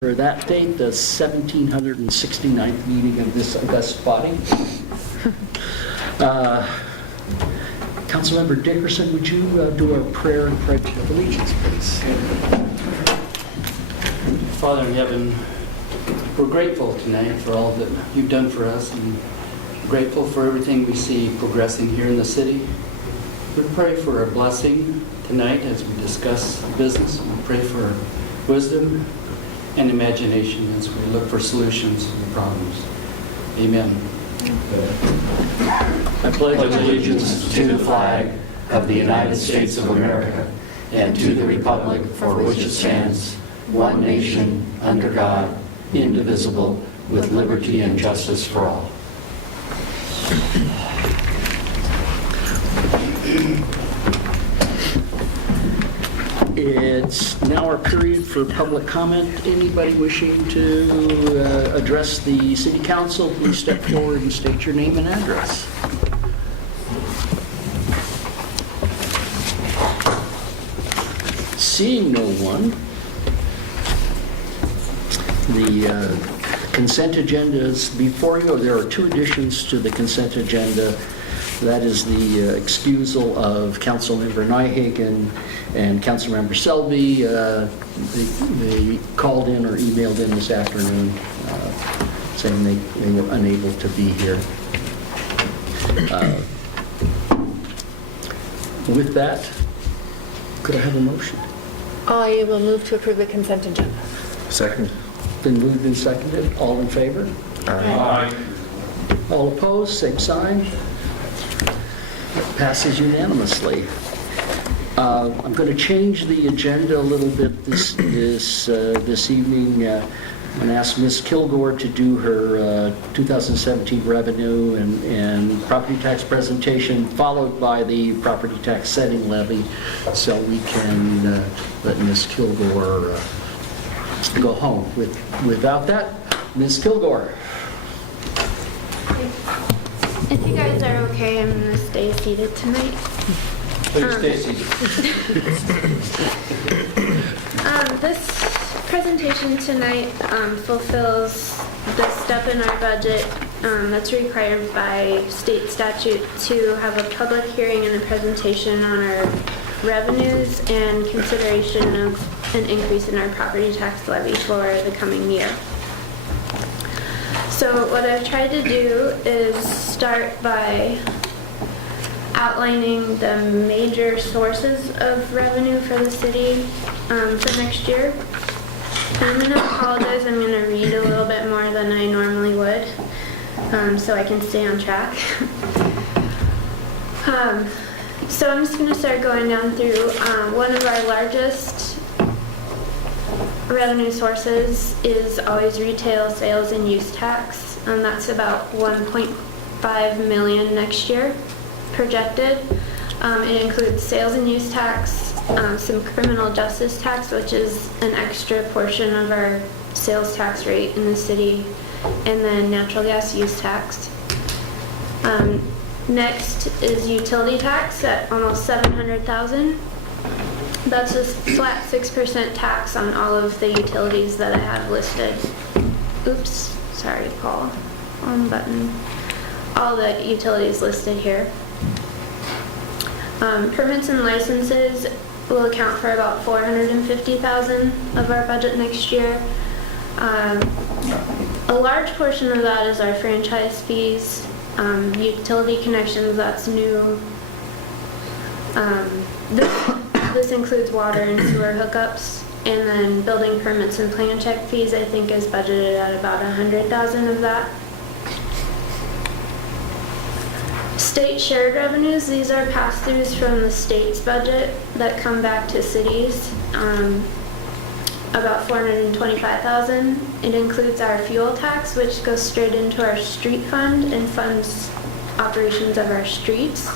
For that date, the 1769th meeting of this august body. Councilmember Dickerson, would you do a prayer and pledge of allegiance, please? Father in heaven, we're grateful tonight for all that you've done for us and grateful for everything we see progressing here in the city. We pray for a blessing tonight as we discuss business. We pray for wisdom and imagination as we look for solutions to the problems. Amen. I pledge allegiance to the flag of the United States of America and to the republic for which it stands, one nation, under God, indivisible, with liberty and justice for all. It's now our period for public comment. Anybody wishing to address the City Council, please step forward and state your name and address. Seeing no one, the consent agenda is before you. There are two additions to the consent agenda. That is the excusal of Councilmember Nyhagen and Councilmember Selby. They called in or emailed in this afternoon saying they were unable to be here. With that, could I have a motion? I will move to approve the consent agenda. Second. Been moved and seconded. All in favor? Aye. All opposed? Same sign. Passes unanimously. I'm going to change the agenda a little bit this evening. I'm going to ask Ms. Kilgore to do her 2017 revenue and property tax presentation, followed by the property tax setting levy, so we can let Ms. Kilgore go home. Without that, Ms. Kilgore. If you guys are okay, I'm going to stay seated tonight. Please stay seated. This presentation tonight fulfills the step in our budget that's required by state statute to have a public hearing and a presentation on our revenues and consideration of an increase in our property tax levy for the coming year. So what I've tried to do is start by outlining the major sources of revenue for the city for next year. I'm going to apologize, I'm going to read a little bit more than I normally would so I can stay on track. So I'm just going to start going down through one of our largest revenue sources is always retail sales and use tax, and that's about 1.5 million next year projected. It includes sales and use tax, some criminal justice tax, which is an extra portion of our sales tax rate in the city, and then natural gas use tax. Next is utility tax at almost 700,000. That's a flat 6% tax on all of the utilities that I have listed. Oops, sorry, Paul, on button. All the utilities listed here. Permits and licenses will account for about 450,000 of our budget next year. A large portion of that is our franchise fees, utility connections, that's new. This includes water and sewer hookups, and then building permits and plan check fees I think is budgeted at about 100,000 of that. State shared revenues, these are pass-throughs from the state's budget that come back to cities, about 425,000. It includes our fuel tax, which goes straight into our street fund and funds operations of our streets.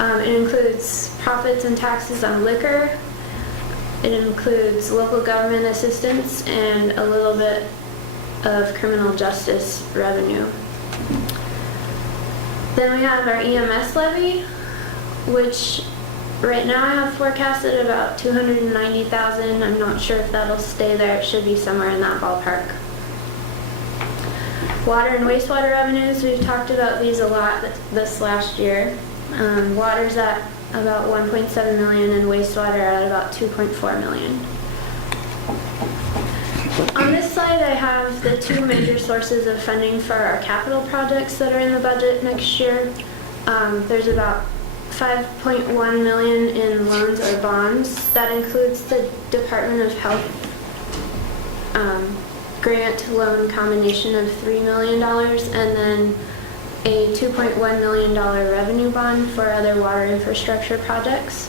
It includes profits and taxes on liquor. It includes local government assistance and a little bit of criminal justice revenue. Then we have our EMS levy, which Right now I have forecasted about 290,000. I'm not sure if that'll stay there. It should be somewhere in that ballpark. Water and wastewater revenues, we've talked about these a lot this last year. Water's at about 1.7 million and wastewater at about 2.4 million. On this slide, I have the two major sources of funding for our capital projects that are in the budget next year. There's about 5.1 million in loans or bonds. That includes the Department of Health grant loan combination of $3 million and then a $2.1 million revenue bond for other water infrastructure projects.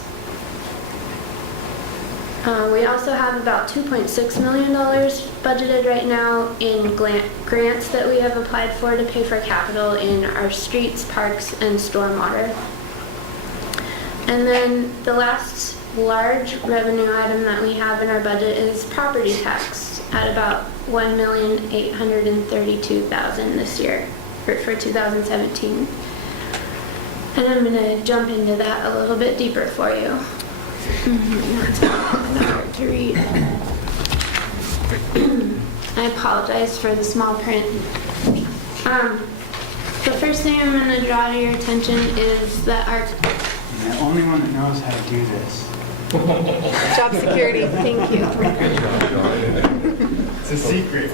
We also have about $2.6 million budgeted right now in grants that we have applied for to pay for capital in our streets, parks, and stormwater. And then the last large revenue item that we have in our budget is property tax at about $1,832,000 this year for 2017. And I'm going to jump into that a little bit deeper for you. That's hard to read. I apologize for the small print. The first thing I'm going to draw to your attention is that our... I'm the only one that knows how to do this. Job security. Thank you. It's a secret.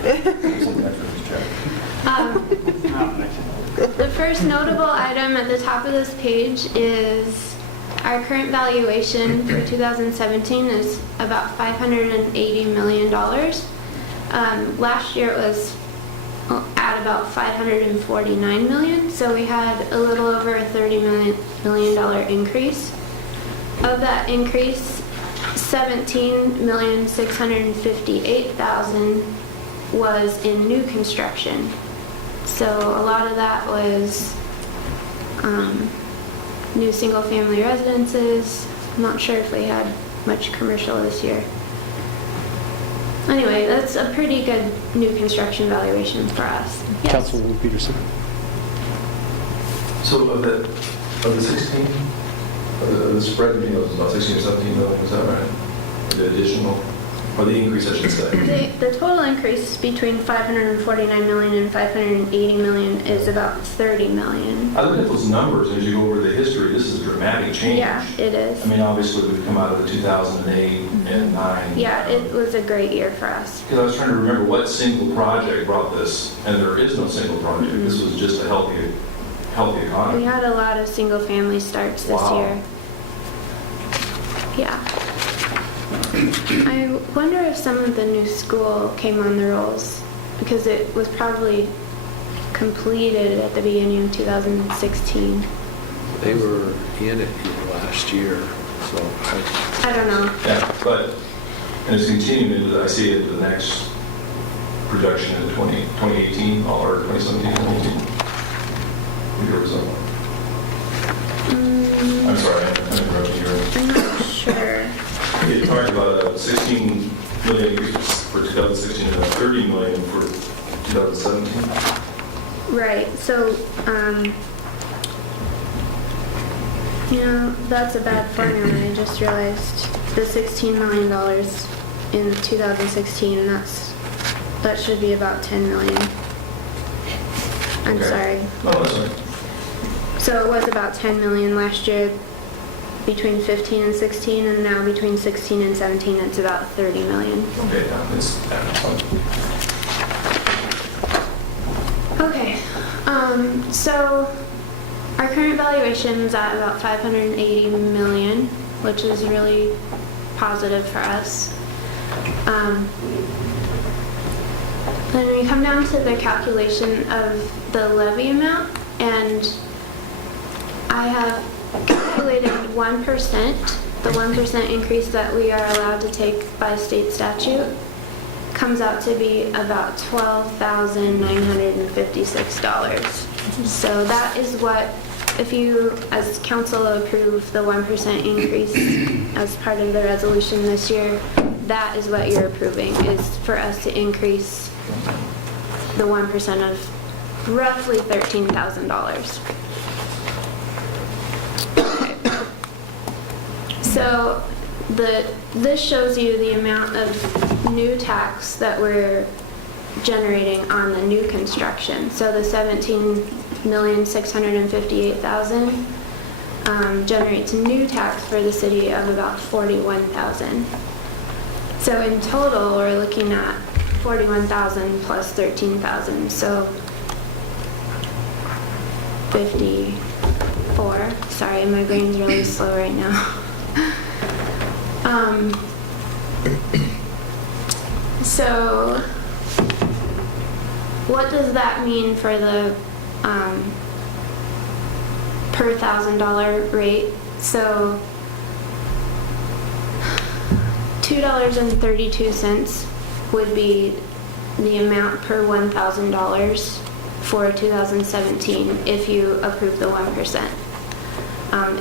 The first notable item at the top of this page is our current valuation for 2017 is about $580 million. Last year it was at about $549 million, so we had a little over a $30 million increase. Of that increase, $17,658,000 was in new construction. So a lot of that was new single-family residences. I'm not sure if we had much commercial this year. Anyway, that's a pretty good new construction valuation for us. Yes. Councilwoman Peterson. So of the 16, the spread between those is about 16 or 17 million, is that right? The additional, or the increase, I should say. The total increase between 549 million and 580 million is about 30 million. I looked at those numbers, and as you go over the history, this is a dramatic change. Yeah, it is. I mean, obviously, we've come out of the 2008 and 9. Yeah, it was a great year for us. Because I was trying to remember what single project brought this, and there is no single project. This was just a healthy economy. We had a lot of single-family starts this Wow. year. Yeah. I wonder if some of the new school came on the rolls because it was probably completed at the beginning of 2016. They were in it last year, so I don't know. Yeah, but, and it's continuing into, I see it into the next projection in 2018, or 2017, 2018. Year or so. I'm sorry, I'm interrupting you. I'm not sure. You talked about a 16 million increase for 2016 and a 30 million for 2017. Right, so, that's a bad formula. I just realized the $16 million in 2016, and that should be about 10 million. I'm Okay. sorry. No, that's right. So it was about 10 million last year between 15 and 16, and now between 16 and 17 it's about 30 million. Okay, yeah, it's fine. Okay, so our current valuation is at about 580 million, which is really positive for us. Then we come down to the calculation of the levy amount, and I have calculated 1%, the 1% increase that we are allowed to take by state statute comes out to be about $12,956. So that is what, if you as council approve the 1% increase as part of the resolution this year, that is what you're approving, is for us to increase the 1% of roughly $13,000. So this shows you the amount of new tax that we're generating on the new construction. So the 17,658,000 generates new tax for the city of about 41,000. So in total, we're looking at 41,000 plus 13,000, so 54. Sorry, my brain's really slow right now. So what does that mean for the per $1,000 rate? So $2.32 would be the amount per $1,000 for 2017 if you approve the 1%.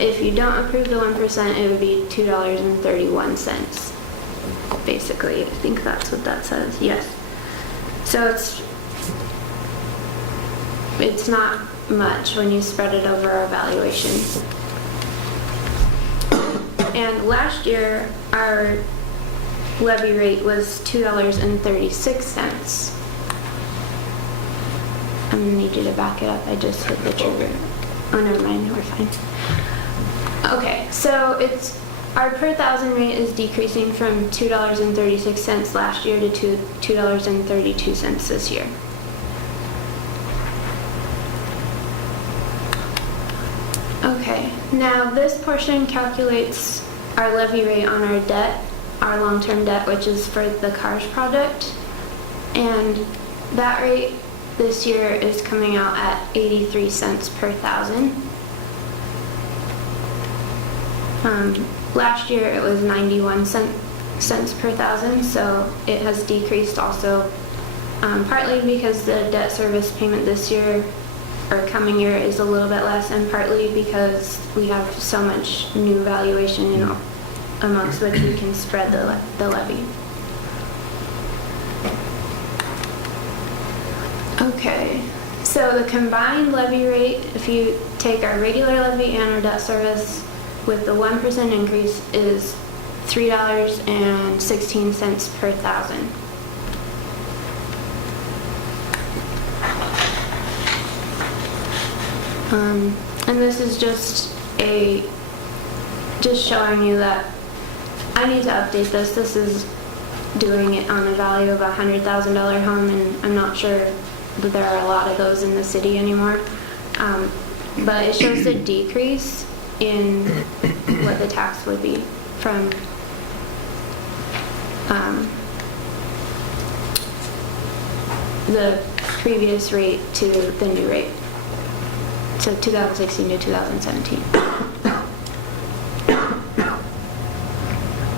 If you don't approve the 1%, it would be $2.31. Basically, I think that's what that says. Yes. So it's not much when you spread it over our valuation. And last year, our levy rate was $2.36. I'm gonna need you to back it up. I just hit the trigger. Oh, never mind. We're fine. Okay, so our per thousand rate is decreasing from $2.36 last year to $2.32 this year. Okay, now this portion calculates our levy rate on our debt, our long-term debt, which is for the CARS project. And that rate this year is coming out at 83 cents per thousand. Last year it was 91 cents per thousand, so it has decreased also, partly because the debt service payment this year or coming year is a little bit less, and partly because we have so much new valuation amongst which we can spread the levy. Okay, so the combined levy rate, if you take our regular levy and our debt service with the 1% increase, is $3.16 per thousand. And this is just showing you that I need to update this. This is doing it on a value of a $100,000 home, and I'm not sure that there are a lot of those in the city anymore. But it shows a decrease in what the tax would be from the previous rate to the new rate. So 2016 to 2017.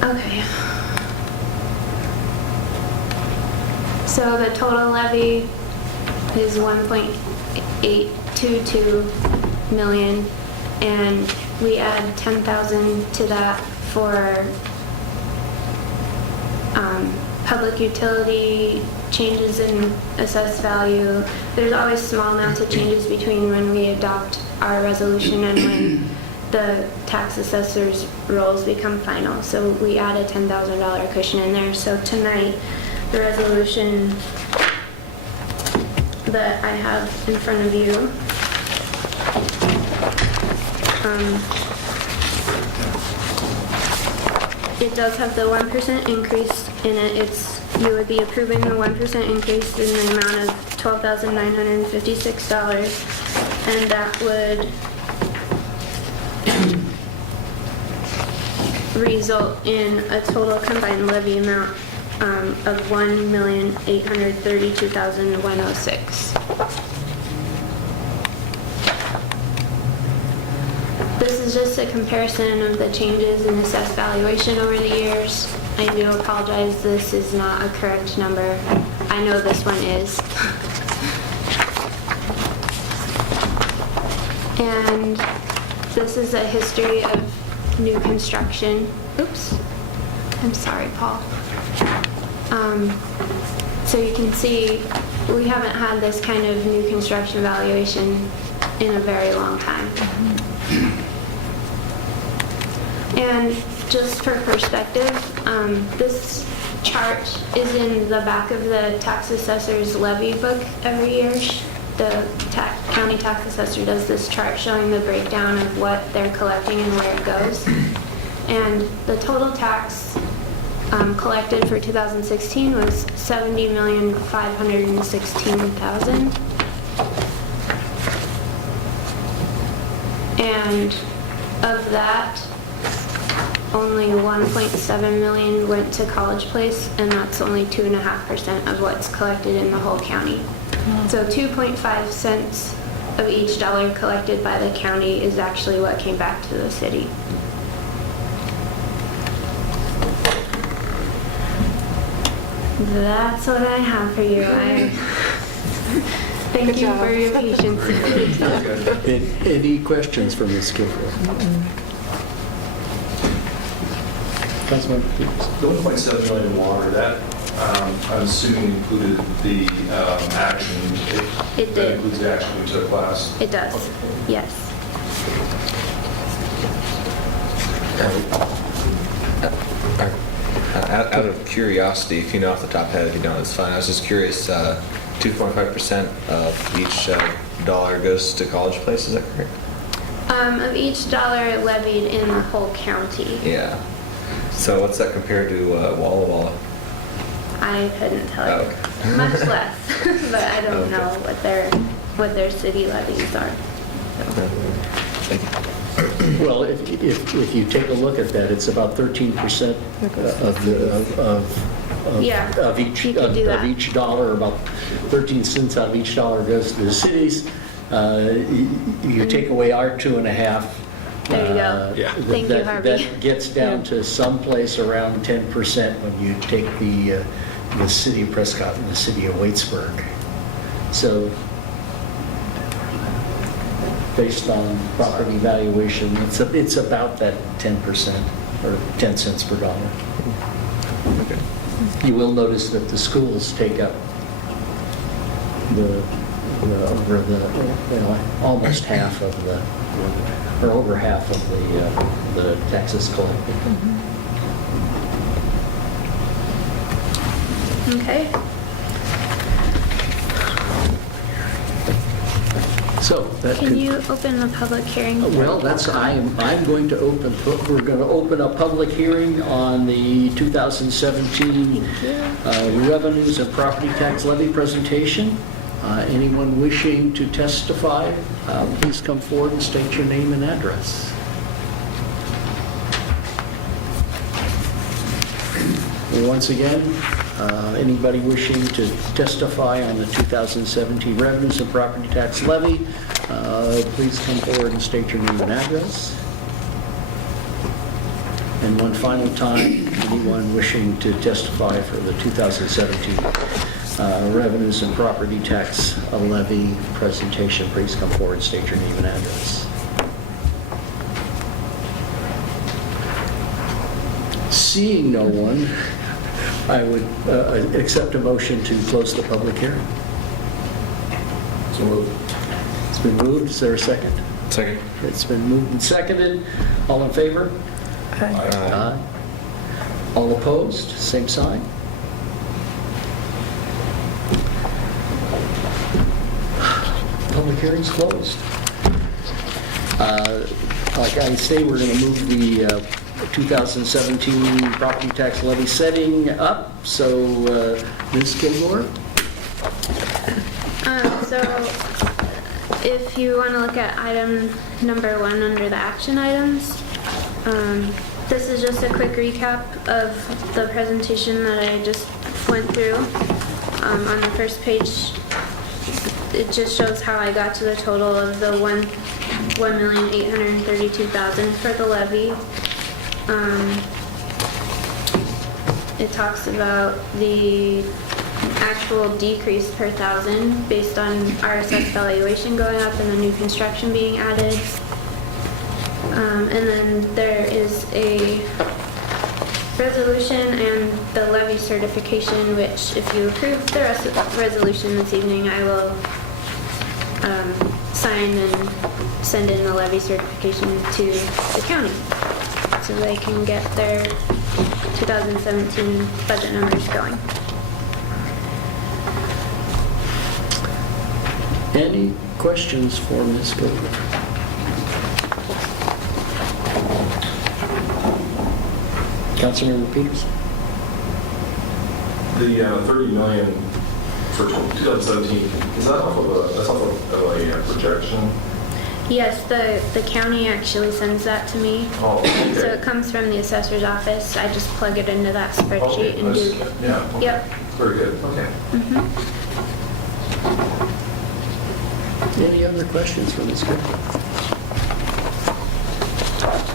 Okay. So the total levy is 1.822 million, and we add 10,000 to that for public utility changes in assessed value. There's always small amounts of changes between when we adopt our resolution and when the tax assessor's rolls become final. So we add a $10,000 cushion in there. So tonight, the resolution that I have in front of you it does have the 1% increase in it. You would be approving the 1% increase in the amount of $12,956, and that would result in a total combined levy amount of $1,832,106. This is just a comparison of the changes in assessed valuation over the years. I do apologize, this is not a correct number. I know this one is. And this is a history of new construction. Oops. I'm sorry, Paul. So you can see we haven't had this kind of new construction valuation in a very long time. And just for perspective, this chart is in the back of the tax assessor's levy book every year. The county tax assessor does this chart showing the breakdown of what they're collecting and where it goes. And the total tax collected for 2016 was $70,516,000. And of that, only 1.7 million went to College Place, and that's only 2.5% of what's collected in the whole county. So 2.5 cents of each dollar collected by the county is actually what came back to the city. That's what I have for you. Thank Good you job. for your patience. Any questions for Ms. Kilgore? Councilman Peters? The 1.7 million in water, that I'm assuming included the action. It That did. includes the action we took last. It does, yes. Out of curiosity, if you know off the top of your head, if you don't, it's fine. I was just curious, 2.5% of each dollar goes to College Place, is that correct? Of each dollar levied in the whole county, Yeah. So what's that compared to Walla Walla? I couldn't tell you. Okay. Much less, but I don't Okay. know what their city levies are. Thank you. Well, if you take a look at that, it's about 13% Yeah, of each you could do of that. each dollar, about 13 cents out of each dollar goes to the cities. You take away our 2.5. There you go. Yeah. Thank you, Harvey. That gets down to someplace around 10% when you take the city of Prescott and the city of Waitsburg. So based on property valuation, it's about that 10% or 10 cents per dollar. Okay. You will notice that the schools take up almost half of or over half of the taxes collected. Okay. So that Can could. you open the public hearing? Well, I'm going to we're going to open a public hearing on the 2017 revenues and property tax levy presentation. Anyone wishing to testify, please come forward and state your name and address. Once again, anybody wishing to testify on the 2017 revenues and property tax levy, please come forward and state your name and address. And one final time, anyone wishing to testify for the 2017 revenues and property tax levy presentation, please come forward and state your name and address. Seeing no one, I would accept a motion to close the public hearing. So moved. It's been moved. Is there a second? Second. It's been moved and seconded. All in favor? Aye. All opposed? Same sign. Public hearing's closed. Like I say, we're going to move the 2017 property tax levy setting up. So, Ms. Kilgore? So if you want to look at item number 1 under the action items, this is just a quick recap of the presentation that I just went through. On the first page, it just shows how I got to the total of the $1,832,000 for the levy. It talks about the actual decrease per thousand based on RSX valuation going up and the new construction being added. And then there is a resolution and the levy certification, which if you approve the resolution this evening, I will sign and send in the levy certification to the county. so they can get their 2017 budget numbers going. Any questions for Ms. Kilgore? Councilmember Peters? The 30 million for 2017, is that off of a projection? Yes, the county actually sends that to me. Oh, okay. So it comes from the assessor's office. I just plug it into that spreadsheet Okay, and do. that's- yeah. Okay. Yep. Very good, okay. Any other questions for Ms. Kilgore?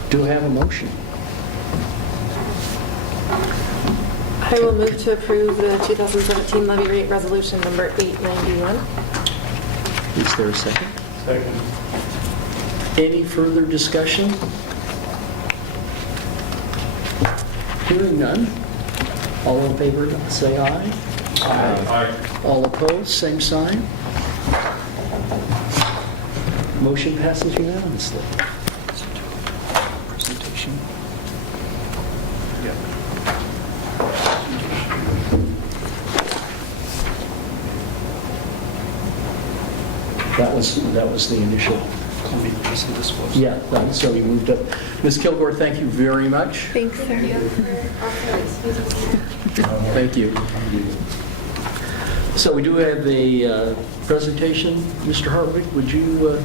Do I have a motion? I will move to approve the 2017 levy rate resolution number 891. Is there a second? Second. Any further discussion? Hearing none. All in favor, say aye. Aye. All opposed, same sign. Motion passes unanimously. Presentation. That was the initial. Yeah, so we moved up. Ms. Kilgore, thank you very much. Thanks, sir. Thank you. So we do have a presentation. Mr. Hartwig, would you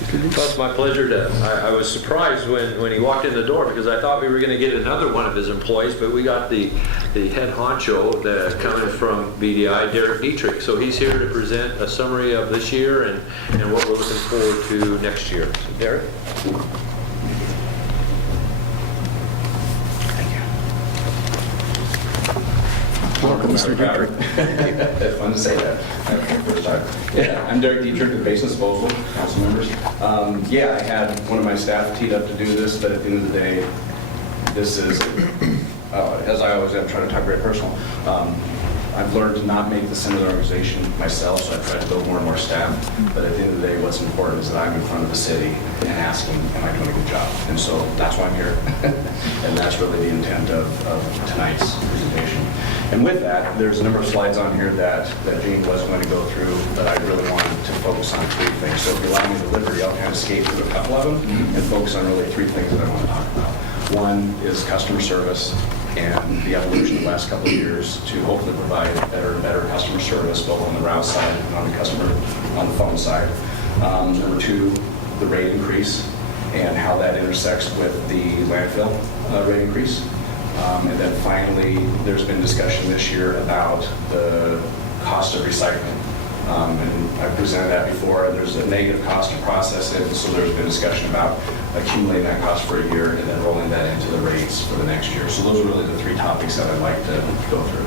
introduce? Well, it's my pleasure to, I was surprised when he walked in the door because I thought we were going to get another one of his employees, but we got the head honcho coming from BDI, Derek Dietrich. So he's here to present a summary of this year and what we're looking forward to next year. So Derek? Welcome, Mr. Dietrich. It's fun to say that. First time. Yeah, I'm Derek Dietrich with Basin Disposal, council members. Yeah, I had one of my staff teed up to do this, but at the end of the day, this is, as I always am, trying to talk very personal. I've learned to not make this into an organization myself, so I try to build more and more staff. But at the end of the day, what's important is that I'm in front of the city and asking, am I doing a good job? And so that's why I'm here. And that's really the intent of tonight's presentation. And with that, there's a number of slides on here that Gene was going to go through, but I really wanted to focus on three things. So if you allow me the liberty, I'll kind of skate through a couple of them and focus on really three things that I want to talk about. One is customer service and the evolution of the last couple of years to hopefully provide better and better customer service, both on the route side and on the phone side. Number two, the rate increase and how that intersects with the landfill rate increase. And then finally, there's been discussion this year about the cost of recycling. And I've presented that before. There's a negative cost to process it, so there's been discussion about accumulating that cost for a year and then rolling that into the rates for the next year. So those are really the three topics that I'd like to go through.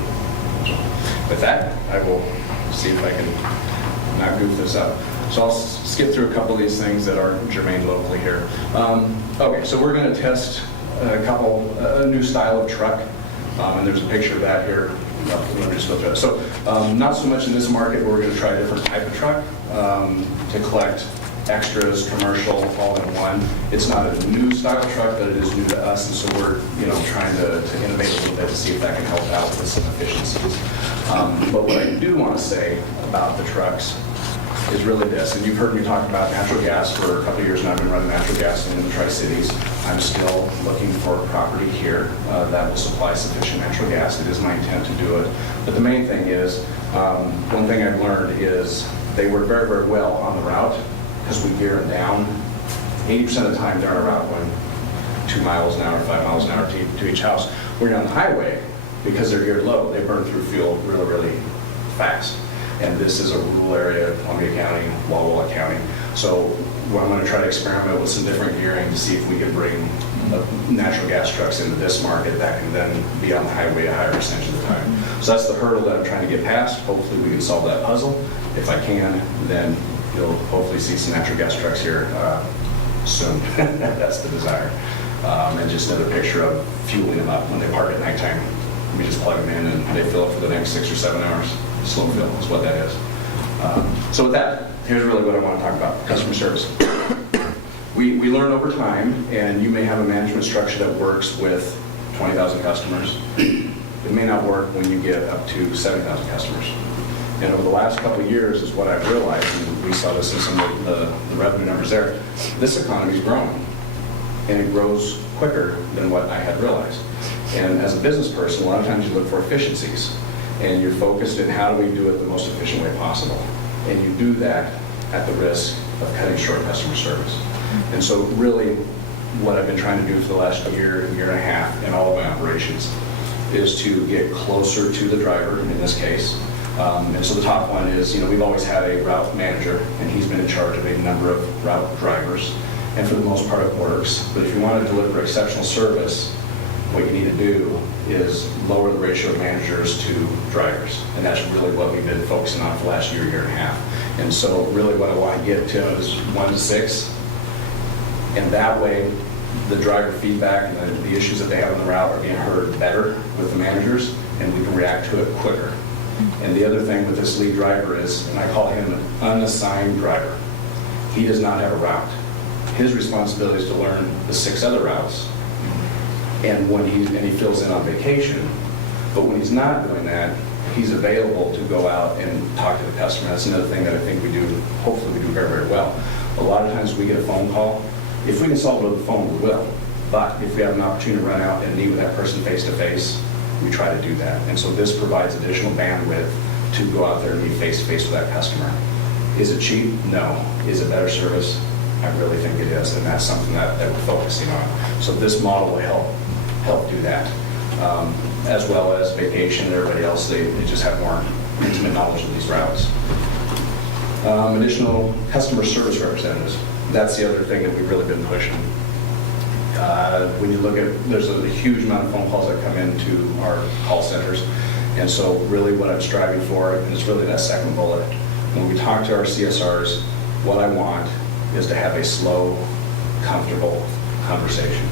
So with that, I will see if I can not goof this up. So I'll skip through a couple of these things that are germane locally here. Okay, so we're going to test a new style of truck, and there's a picture of that here. Let me just go through it. So not so much in this market, but we're going to try a different type of truck to collect extras, commercial, all in one. It's not a new style truck, but it is new to us, and so we're trying to innovate a little bit to see if that can help out with some efficiencies. But what I do want to say about the trucks is really this, and you've heard me talk about natural gas for a couple of years now. I've been running natural gas in the Tri-Cities. I'm still looking for property here that will supply sufficient natural gas. It is my intent to do it. But the main thing is, one thing I've learned is they work very, very well on the route because we gear them down. 80% of the time they're on a route going 2 miles an hour, 5 miles an hour to each house. When you're on the highway, because they're geared low, they burn through fuel really, really fast. And this is a rural area, Columbia County, Walla Walla County. So I'm going to try to experiment with some different gearing to see if we can bring natural gas trucks into this market that can then be on the highway a higher percentage of the time. So that's the hurdle that I'm trying to get past. Hopefully we can solve that puzzle. If I can, then you'll hopefully see some natural gas trucks here soon. That's the desire. And just another picture of fueling them up when they park at nighttime. We just plug them in and they fill up for the next 6 or 7 hours. Slow fill is what that is. So with that, here's really what I want to talk about, customer service. We learn over time, and you may have a management structure that works with 20,000 customers. It may not work when you get up to 7,000 customers. And over the last couple of years is what I've realized, and we saw this in some of the revenue numbers there, this economy is growing, and it grows quicker than what I had realized. And as a business person, a lot of times you look for efficiencies, and you're focused in how do we do it the most efficient way possible. And you do that at the risk of cutting short customer service. And so really, what I've been trying to do for the last year and a half in all of my operations is to get closer to the driver in this case. And so the top one is, we've always had a route manager, and he's been in charge of a number of route drivers. And for the most part, it works. But if you want to deliver exceptional service, what you need to do is lower the ratio of managers to drivers. And that's really what we've been focusing on for the last year and a half. And so really what I want to get to is 1 to 6. And that way, the driver feedback and the issues that they have on the route are being heard better with the managers, and we can react to it quicker. And the other thing with this lead driver is, and I call him an unassigned driver, he does not have a route. His responsibility is to learn the 6 other routes, and he fills in on vacation. But when he's not doing that, he's available to go out and talk to the customer. That's another thing that I think we do, hopefully we do very, very well. A lot of times we get a phone call. If we can solve it over the phone, we will. But if we have an opportunity to run out and meet with that person face-to-face, we try to do that. And so this provides additional bandwidth to go out there and meet face-to-face with that customer. Is it cheap? No. Is it better service? I really think it is, and that's something that we're focusing on. So this model will help do that. As well as vacation and everybody else, they just have more intimate knowledge of these routes. Additional customer service representatives. That's the other thing that we've really been pushing. When you look at, there's a huge amount of phone calls that come into our call centers. And so really what I'm striving for, and it's really that second bullet, when we talk to our CSRs, what I want is to have a slow, comfortable conversation.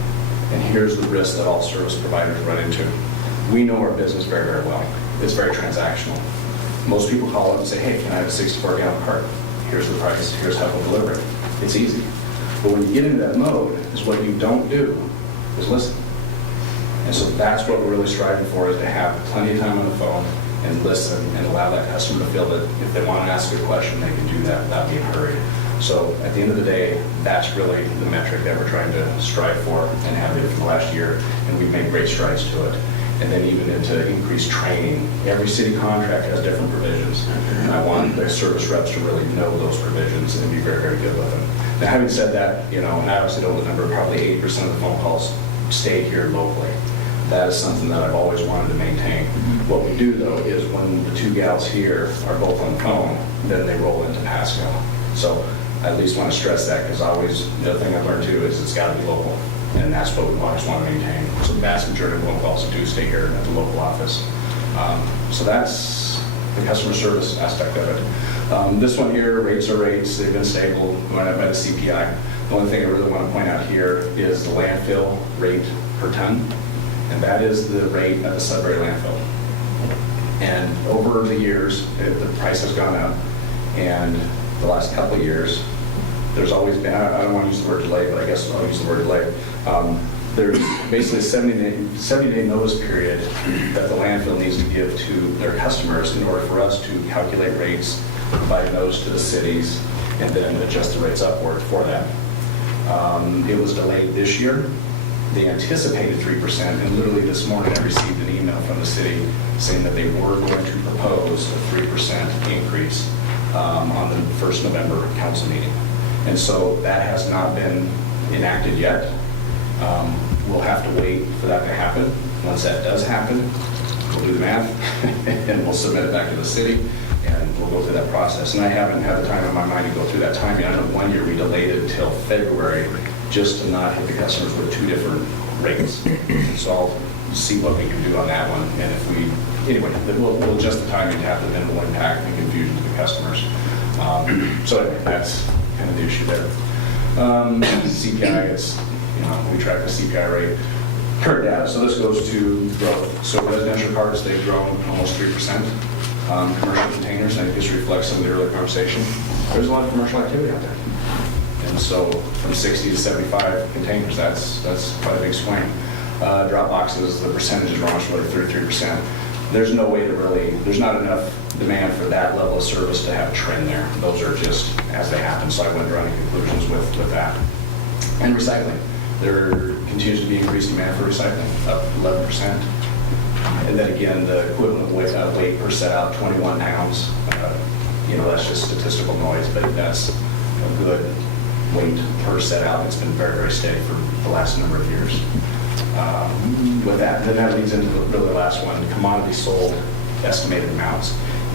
And here's the risk that all service providers run into. We know our business very, very well. It's very transactional. Most people call up and say, hey, can I have a 64-gallon cart? Here's the price, here's how we'll deliver it. It's easy. But when you get into that mode, is what you don't do is listen. And so that's what we're really striving for, is to have plenty of time on the phone and listen and allow that customer to feel that if they want to ask a question, they can do that without being hurried. So at the end of the day, that's really the metric that we're trying to strive for and have it for the last year, and we've made great strides to it. And then even into increased training. Every city contract has different provisions. And I want the service reps to really know those provisions and be very, very good with them. Now, having said that, and I obviously know the number, probably 80% of the phone calls stay here locally. That is something that I've always wanted to maintain. What we do, though, is when the 2 gals here are both on the phone, then they roll into Pasco. So I at least want to stress that, because always, the other thing I've learned too is it's got to be local. And that's what we always want to maintain. So the vast majority of phone calls do stay here at the local office. So that's the customer service aspect of it. This one here, rates are rates. They've been stable, going up by the CPI. The only thing I really want to point out here is the landfill rate per ton. And that is the rate at the Sudbury landfill. And over the years, the price has gone up. And the last couple of years, there's always been, I don't want to use the word delay, but I guess I'll use the word delay. There's basically a 70-day notice period that the landfill needs to give to their customers in order for us to calculate rates, provide notice to the cities, and then adjust the rates upward for that. It was delayed this year. They anticipated 3%, and literally this morning I received an email from the city saying that they were going to propose a 3% increase on the 1st November council meeting. And so that has not been enacted yet. We'll have to wait for that to happen. Once that does happen, we'll do the math and we'll submit it back to the city, and we'll go through that process. And I haven't had the time in my mind to go through that timing. I know one year we delayed it until February just to not hit the customers with 2 different rates. So I'll see what we can do on that one. And if we, anyway, we'll adjust the timing to have the minimal impact and confusion to the customers. So anyway, that's kind of the issue there. CPI is, we track the CPI rate. Current data, so this goes to growth. So residential cards, they've grown almost 3%. Commercial containers, and I think this reflects some of the earlier conversation. There's a lot of commercial activity out there. And And so from 60 to 75 containers, that's quite a big swing. Drop boxes, the percentage is wrong, 33%. There's no way to really, there's not enough demand for that level of service to have a trend there. Those are just as they happen, so I went drawing conclusions with that. And recycling. There continues to be increased demand for recycling, up 11%. And then again, the equivalent weight per set out, 21 pounds. That's just statistical noise, but that's a good weight per set out. It's been very, very steady for the last number of years. With that, then that leads into the really last one, commodity sold estimated amounts,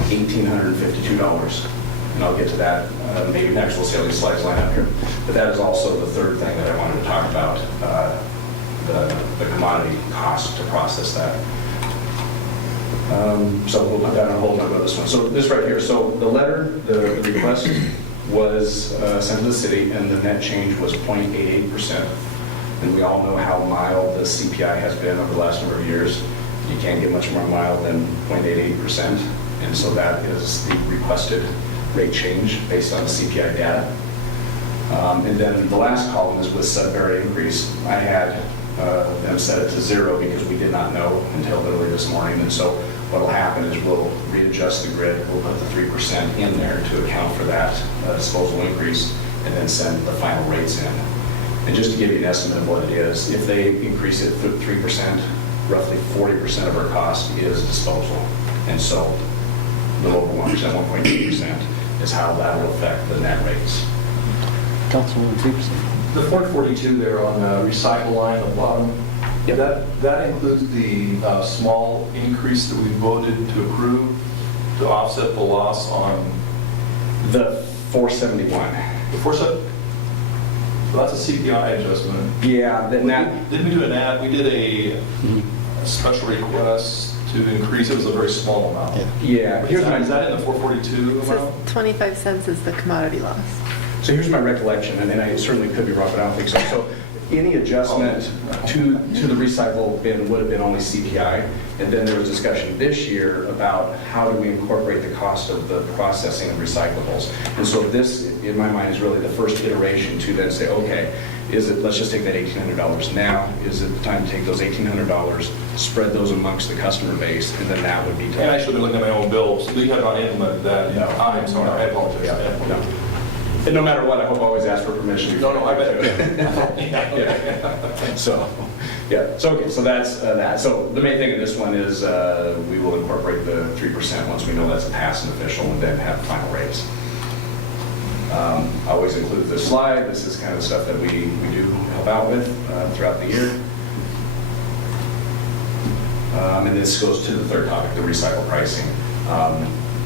$1,852. And I'll get to that maybe next. We'll see how these slides line up here. But that is also the third thing that I wanted to talk about, the commodity cost to process that. So we'll put that on hold and I'll go to this one. So this right here, so the letter, the request was sent to the city and the net change was 0.88%. And we all know how mild the CPI has been over the last number of years. You can't get much more mild than 0.88%. And so that is the requested rate change based on the CPI data. And then the last column is with Sudbury increase. I had them set it to 0 because we did not know until early this morning. And so what will happen is we'll readjust the grid. We'll put the 3% in there to account for that disposal increase and then send the final rates in. And just to give you an estimate of what it is, if they increase it 3%, roughly 40% of our cost is disposal. And so a little over 1%, 1.2% is how that will affect the net rates. Councilwoman 3%. The 442 there on the recycle line on the bottom, that includes the small increase that we voted to approve to offset the loss on The 471. the 470. Well, that's a CPI adjustment. Yeah, that. Didn't we do an ad? We did a special request to increase. It was a very small amount. Yeah. Is that in the 442 It says amount? 25 cents is the commodity loss. So here's my recollection, and I certainly could be wrong, but I don't think so. So any adjustment to the recycle bin would have been only CPI, and then there was discussion this year about how do we incorporate the cost of the processing of recyclables. And so this, in my mind, is really the first iteration to then say, okay, let's just take that $1,800 now. Is it the time to take those $1,800, spread those amongst the customer base, and then that would be. And I should have been looking at my own bill. So we have not implemented that. No. I'm sorry. I apologize. Yeah, no. And no matter what, I hope I always ask for permission. No, I bet. Yeah. So, yeah. So, okay, so that's that. So the main thing in this one is we will incorporate the 3% once we know that's a pass and official, and then have final rates. I always include this slide. This is kind of the stuff that we do help out with throughout the year. And this goes to the third topic, the recycle pricing.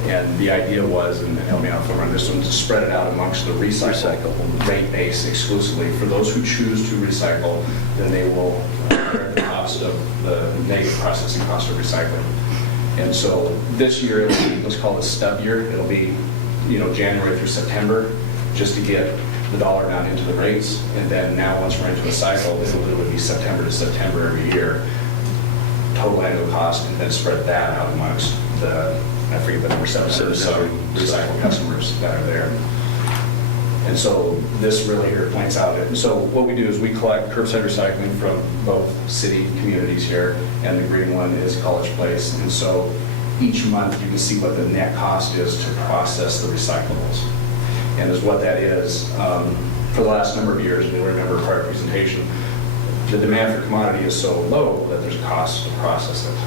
And the idea was, and help me out if I'm on this one, to spread it out amongst the recycle rate base exclusively. For those who choose to recycle, then they will bear the cost of the negative processing cost of recycling. And so this year, it'll be what's called a stub year. It'll be, January through September, just to get the dollar amount into the rates. And then now, once we're into a cycle, it would be September to September every year. Total annual cost, and then spread that out amongst the, I forget the number, 707 recycle customers that are there. And so this really here points out it. So what we do is we collect curbside recycling from both city communities here, and the green one is College Place. And so each month you can see what the net cost is to process the recyclables. And as what that is, for the last number of years, and you'll remember a prior presentation, the demand for commodity is so low that there's a cost to process it.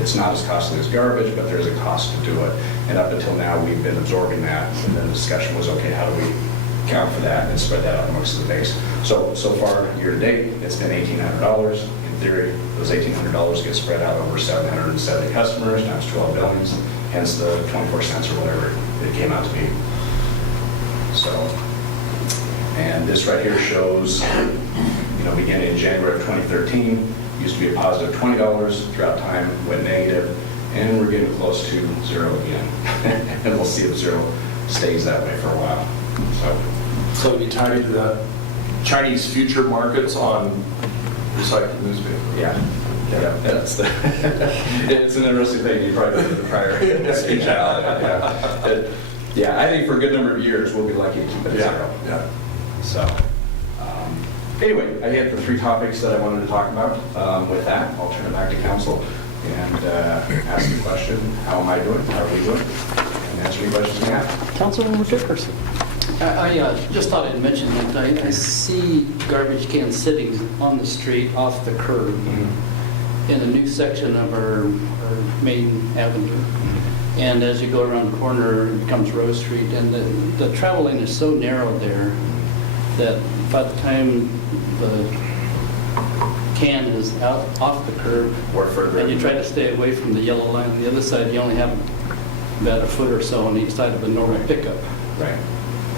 It's not as costly as garbage, but there's a cost to do it. And up until now, we've been absorbing that. And then the discussion was, okay, how do we account for that and spread that out amongst the base? So far, year to date, it's been $1,800. In theory, those $1,800 get spread out over 770 customers times 12 billings, hence the 24 cents or whatever it came out to be. So, and this right here shows, beginning in January of 2013, used to be a positive $20 throughout time, went negative, and we're getting close to zero again. And we'll see if zero stays that way for a while. So it'd be tied to the Chinese future markets on recycled newspaper. Yeah, that's the. It's an interesting thing. You probably did the prior speech out. Yeah, I think for a good number of years we'll be lucky to keep it at zero. Yeah. So, anyway, I had the 3 topics that I wanted to talk about. With that, I'll turn it back to council and ask the question, how am I doing? How are we doing? And answer any questions you have. Councilmember Dickerson. I just thought I'd mention that I see garbage cans sitting on the street off the curb in a new section of our main avenue. And as you go around the corner, it becomes Rose Street, and the travel lane is so narrow there that by the time the can is out off the curb, Or further. and you try to stay away from the yellow line on the other side, you only have about a foot or so on each side of a normal pickup. Right.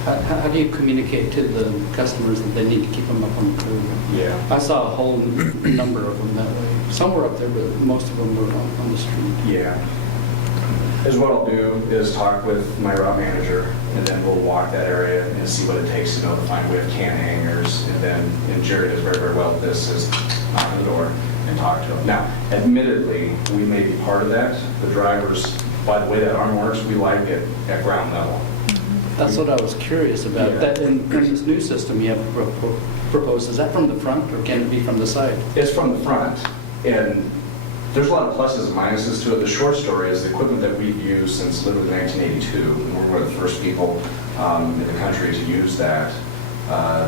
How do you communicate to the customers that they need to keep them up on the curb? Yeah. I saw a whole number of them that way. Some were up there, but most of them were on the street. Yeah. Is what I'll do is talk with my route manager, and then we'll walk that area and see what it takes to know to find. We have can hangers, and then and Jerry does very, very well with this, is knock on the door and talk to them. Now, admittedly, we may be part of that. The drivers, by the way that arm works, we like it at ground level. That's what I was curious about. Yeah. That in this new system you have proposed, is that from the front or can it be from the side? It's from the front, and there's a lot of pluses and minuses to it. The short story is the equipment that we've used since literally 1982, and we're one of the first people in the country to use that.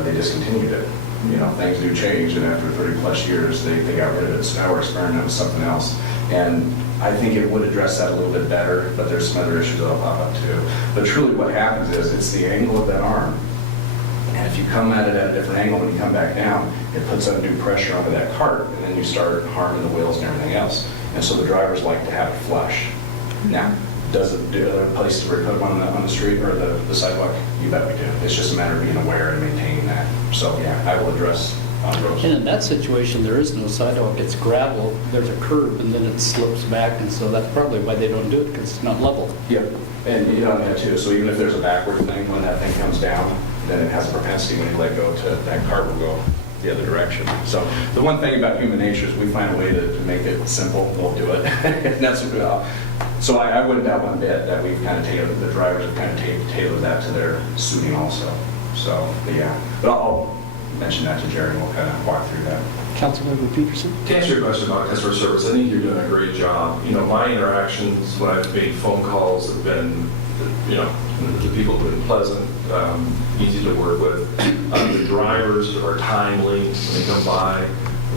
They discontinued it. You know, things do change, and after 30 plus years, they got rid of it. So now we're experimenting with something else. And I think it would address that a little bit better, but there's some other issues that'll pop up too. But truly what happens is it's the angle of that arm. And if you come at it at a different angle when you come back down, it puts undue pressure onto that cart, and then you start harming the wheels and everything else. And so the drivers like to have it flush. Now, do other places where you put them on the street or the sidewalk? You bet we do. It's just a matter of being aware and maintaining that. So yeah, I will address on those. And in that situation, there is no sidewalk. It's gravel. There's a curb, and then it slopes back, and so that's probably why they don't do it, because it's not level. Yep, and you know that too. So even if there's a backward thing, when that thing comes down, then it has a propensity when you let go to, that cart will go the other direction. So the one thing about human nature is we find a way to make it simple, we'll do it. And that's what so I wouldn't doubt one bit that we've kind of tailored, the drivers have kind of tailored that to their suiting also. So, but yeah, but I'll mention that to Jerry and we'll kind of walk through that. Councilmember Peterson. To answer your question about customer service, I think you're doing a great job. You know, my interactions when I've made phone calls have been, you know, the people have been pleasant, easy to work with. The drivers are timely when they come by.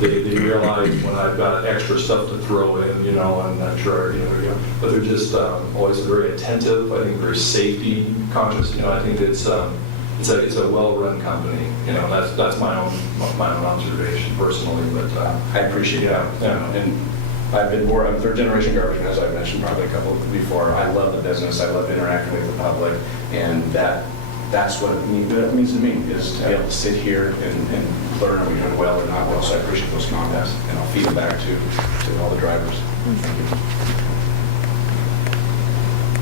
They realize when I've got extra stuff to throw in, you know, I'm not sure, you know, but they're just always very attentive. I think very safety conscious. You know, I think it's a well-run company. You know, that's my own observation personally. But I appreciate that. And I've been more, I'm third generation garbage man, as I've mentioned probably a couple before. I love the business. I love interacting with the public, and that's what it means to me, is to be able to sit here and learn are we doing well or not well. So I appreciate those comments, and I'll feed them back to all the drivers.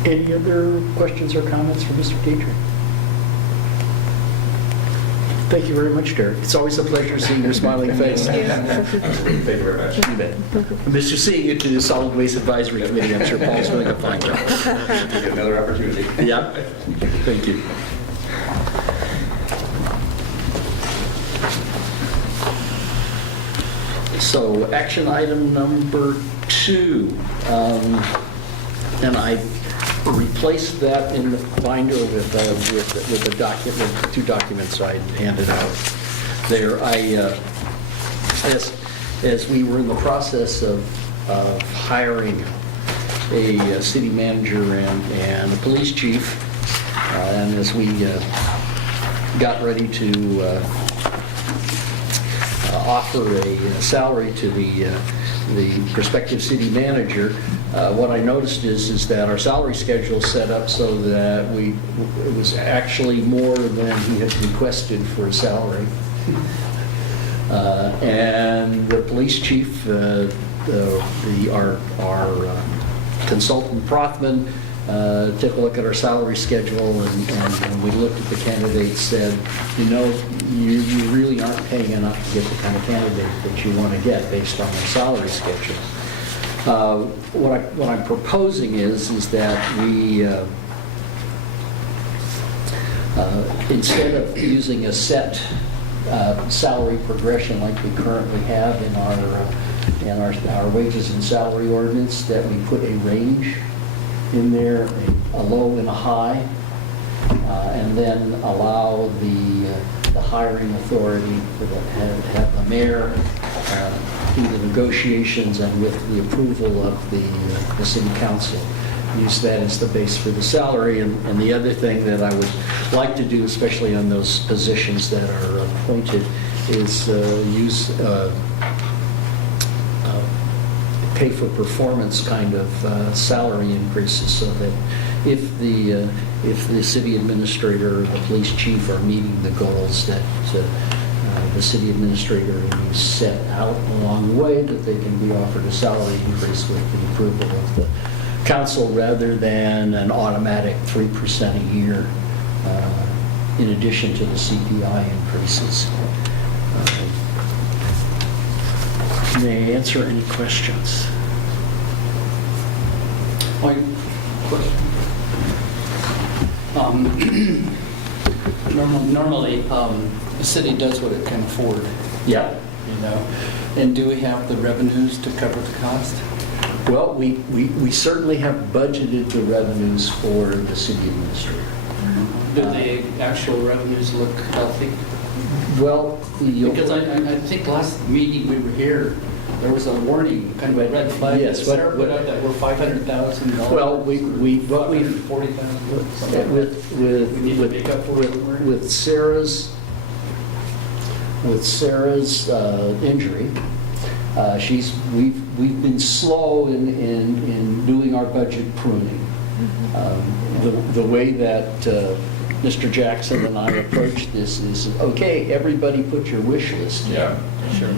Any other questions or comments for Mr. Dietrich? Thank you very much, Derek. It's always a pleasure seeing your smiling face. Thank you very much. You bet. Mr. Seeing you to the Solid Waste Advisory Committee, I'm sure Paul's doing a fine job. Get another opportunity. Yeah, thank you. So, action item number 2. And I replaced that in the binder with the document, 2 documents I handed out there. As we were in the process of hiring a city manager and a police chief, and as we got ready to offer a salary to the prospective city manager, what I noticed is that our salary schedule is set up so that it was actually more than he had requested for a salary. And the police chief, our consultant Prothman, took a look at our salary schedule, and when we looked at the candidates, said, you know, you really aren't paying enough to get the kind of candidate that you want to get based on the salary schedule. What I'm proposing is that Instead of using a set salary progression like we currently have in our wages and salary ordinance, that we put a range in there, a low and a high, and then allow the hiring authority for have the mayor do the negotiations, and with the approval of the city council, use that as the base for the salary. And the other thing that I would like to do, especially on those positions that are appointed, is use pay for performance kind of salary increases, so that if the city administrator or the police chief are meeting the goals that the city administrator has set out along the way, that they can be offered a salary increase with the approval of the council, rather than an automatic 3% a year in addition to the CPI increases. May I answer any questions? My question. Normally, the city does what it can afford, Yeah. you know, and do we have the revenues to cover the cost? Well, we certainly have budgeted the revenues for the city administrator. Do the actual revenues look healthy? Well, Because I think last meeting we were here, there was a warning, kind of a red flag. Yes, that Sarah put out that we're $500,000. Well, what we've $40,000. We need to make up for it somewhere. with Sarah's injury, we've been slow in doing our budget pruning. The way that Mr. Jackson and I approach this is, okay, everybody put your wish list in. Yeah, sure.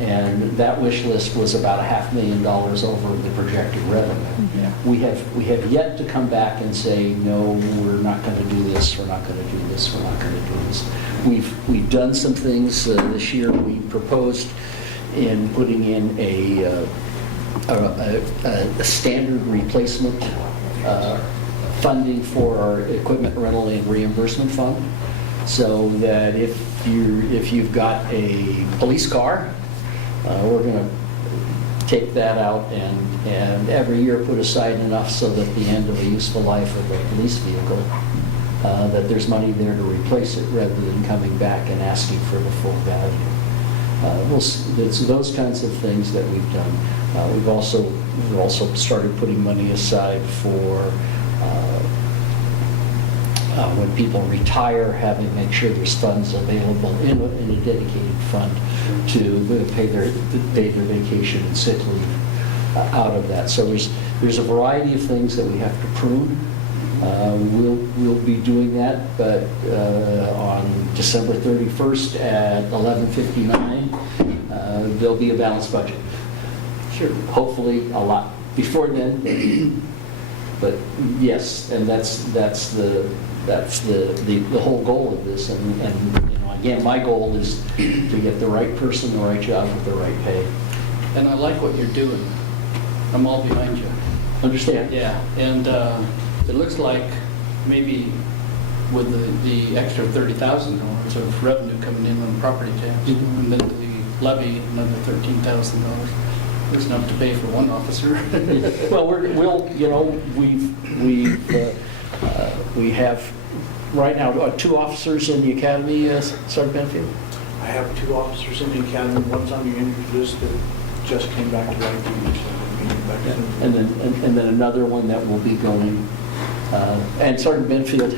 And that wish list was about $500,000 over the projected revenue. Yeah. We have yet to come back and say, no, we're not going to do this, we're not going to do this, we're not going to do this. We've done some things this year. We proposed in putting in a standard replacement funding for our equipment rental and reimbursement fund, so that if you've got a police car, we're going to take that out and every year put aside enough so that at the end of the useful life of a police vehicle, that there's money there to replace it, rather than coming back and asking for the full value. It's those kinds of things that we've done. We've also started putting money aside for when people retire, make sure there's funds available in a dedicated fund to pay their vacation and sick leave out of that. So there's a variety of things that we have to prune. We'll be doing that, but on December 31st at 11:59, there'll be a balanced budget. Sure. Hopefully a lot before then, but yes, and that's the whole goal of this. And again, my goal is to get the right person, the right job, with the right pay. And I like what you're doing. I'm all behind you. Understand? Yeah, and it looks like maybe with the extra $30,000 of revenue coming in on property tax, and then the levy, another $13,000. There's enough to pay for one officer. Well, we have right now 2 officers in the academy, Sergeant Benfield. I have 2 officers in the academy. One's on the injured list that just came back to light duty, so we'll be back soon. And then another one that will be going. And Sergeant Benfield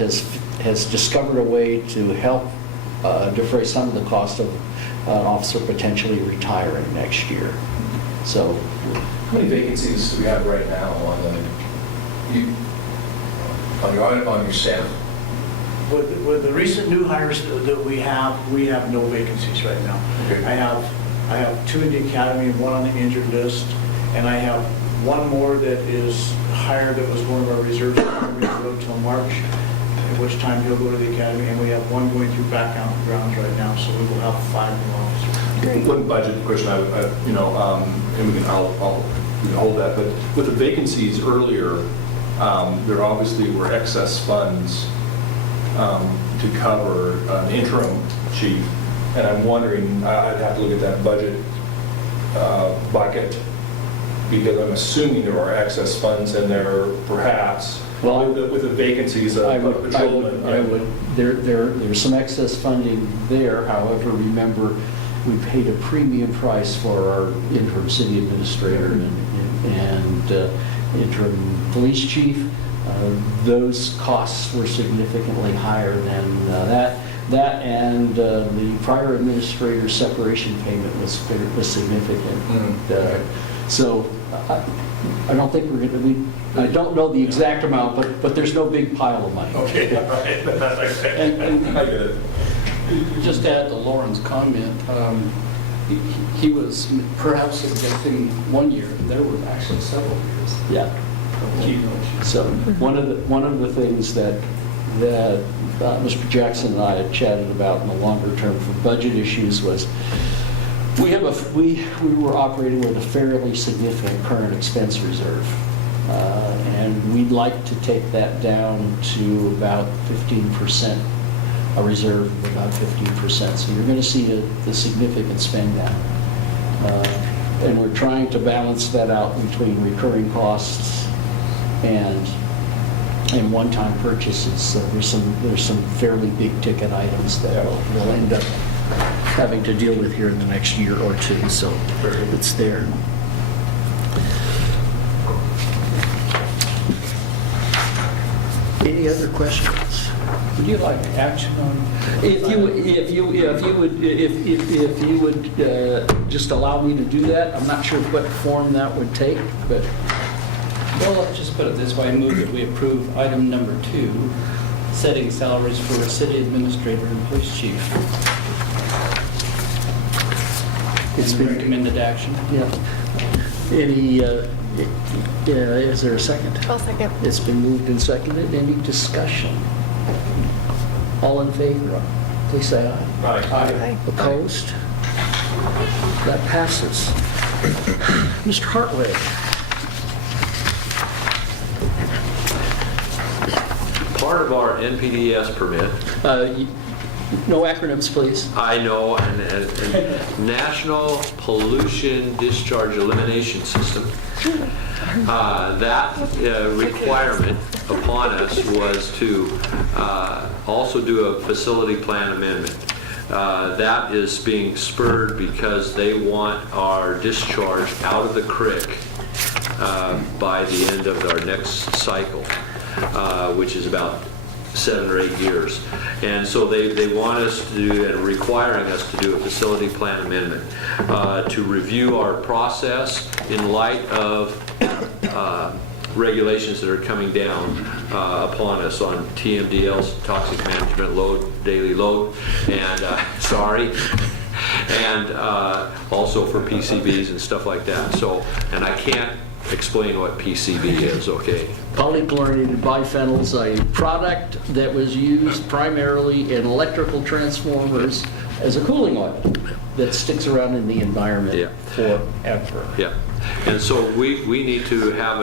has discovered a way to help defray some of the cost of an officer potentially retiring next year. So, How many vacancies do we have right now on your staff? With the recent new hires that we have no vacancies right now. Okay. I have 2 in the academy and 1 on the injured list, and I have 1 more that is hired that was one of our reserves until March, at which time he'll go to the academy, and we have 1 going through background grounds right now, so we will have 5 new officers. One budget question, and we can hold that, but with the vacancies earlier, there obviously were excess funds to cover an interim chief. And I'm wondering, I'd have to look at that budget bucket, because I'm assuming there are excess funds in there, perhaps, Well, with the vacancies of patrolmen. There's some excess funding there. However, remember, we paid a premium price for our interim city administrator and interim police chief. Those costs were significantly higher than that. That and the prior administrator's separation payment was significant. So I don't think we're going to, I don't know the exact amount, but there's no big pile of money. Okay, all right. I get it. Just to add to Lauren's comment, he was perhaps suggesting 1 year, and there were actually several years. Yeah. So one of the things that Mr. Jackson and I had chatted about in the longer term for budget issues was we were operating with a fairly significant current expense reserve, and we'd like to take that down to about 15%, a reserve of about 15%. So you're going to see the significant spend down, and we're trying to balance that out between recurring costs and one-time purchases. So there's some fairly big ticket items that we'll end up having to deal with here in the next year or two. So it's there. Any other questions? Would you like action on? If you would just allow me to do that, I'm not sure what form that would take, but. Well, let's just put it this way, I move that we approve item number 2, setting salaries for a city administrator and police chief. It's And been recommended action. Yeah. Any, is there a second? I'll second. It's been moved and seconded. Any discussion? All in favor? Please say aye. Aye. Opposed? That passes. Mr. Hartwig. Part of our NPDES permit, No acronyms, please. I know, and National Pollution Discharge Elimination System. That requirement upon us was to also do a facility plan amendment. That is being spurred because they want our discharge out of the creek by the end of our next cycle, which is about 7 or 8 years. And so they want us to do, and requiring us to do a facility plan amendment to review our process in light of regulations that are coming down upon us on TMDLs, toxic management load, daily load, and and also for PCBs and stuff like that. So, and I can't explain what PCB is, okay? Polychlorinated biphenyls, a product that was used primarily in electrical transformers as a cooling oil that sticks around in the environment forever. Yeah. And so we need to have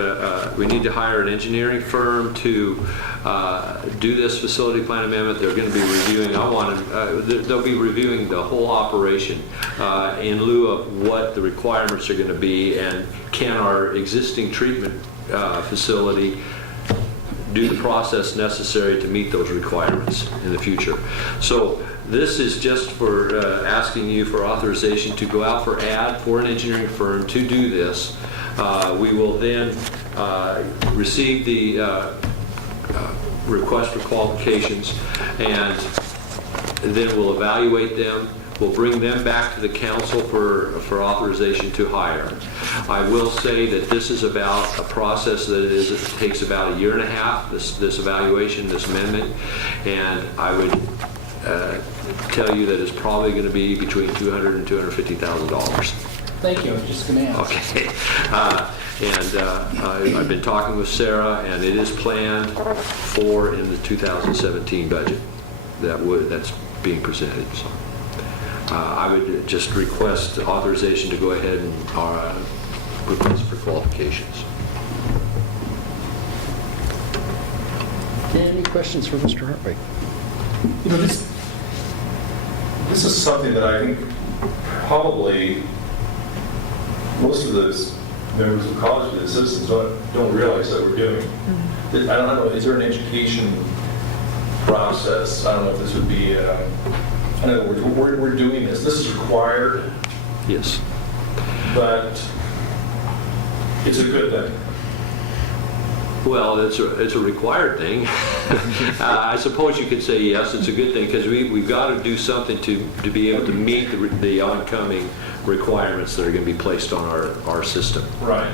we need to hire an engineering firm to do this facility plan amendment. They're going to be reviewing, they'll be reviewing the whole operation in lieu of what the requirements are going to be, and can our existing treatment facility do the process necessary to meet those requirements in the future. So this is just for asking you for authorization to go out for ad for an engineering firm to do this. We will then receive the request for qualifications, and then we'll evaluate them. We'll bring them back to the council for authorization to hire. I will say that this is about a process that takes about 1.5 years, this evaluation, this amendment, and I would tell you that it's probably going to be between $200,000 and $250,000. Thank you, I was just going to ask. Okay. I've been talking with Sarah, and it is planned for in the 2017 budget that's being presented. So I would just request authorization to go ahead and request for qualifications. Any questions for Mr. Hartwig? This is something that I think probably most of the members of college, the citizens, don't realize that we're doing. I don't know, is there an education process? I don't know if this would be, in other words, we're doing this. This is required, Yes. but it's a good thing. Well, it's a required thing. I suppose you could say yes, it's a good thing, because we've got to do something to be able to meet the oncoming requirements that are going to be placed on our system. Right.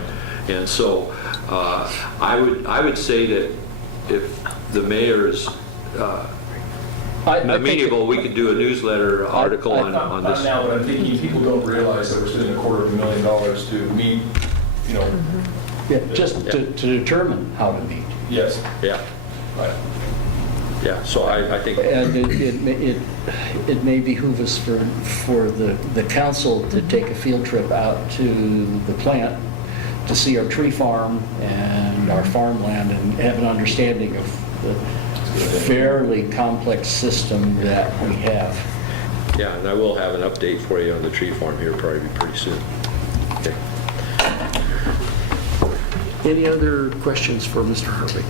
And so I would say that if the mayor is amenable, we could do a newsletter article on this. Not now, but I'm thinking people don't realize that we're spending $250,000 to meet, Yeah, just to determine how to meet. Yes. Yeah. Right. Yeah, so I think. And it may behoove us for the council to take a field trip out to the plant to see our tree farm and our farmland and have an understanding of the fairly complex system that we have. Yeah, and I will have an update for you on the tree farm here probably pretty soon. Okay. Any other questions for Mr. Harvey?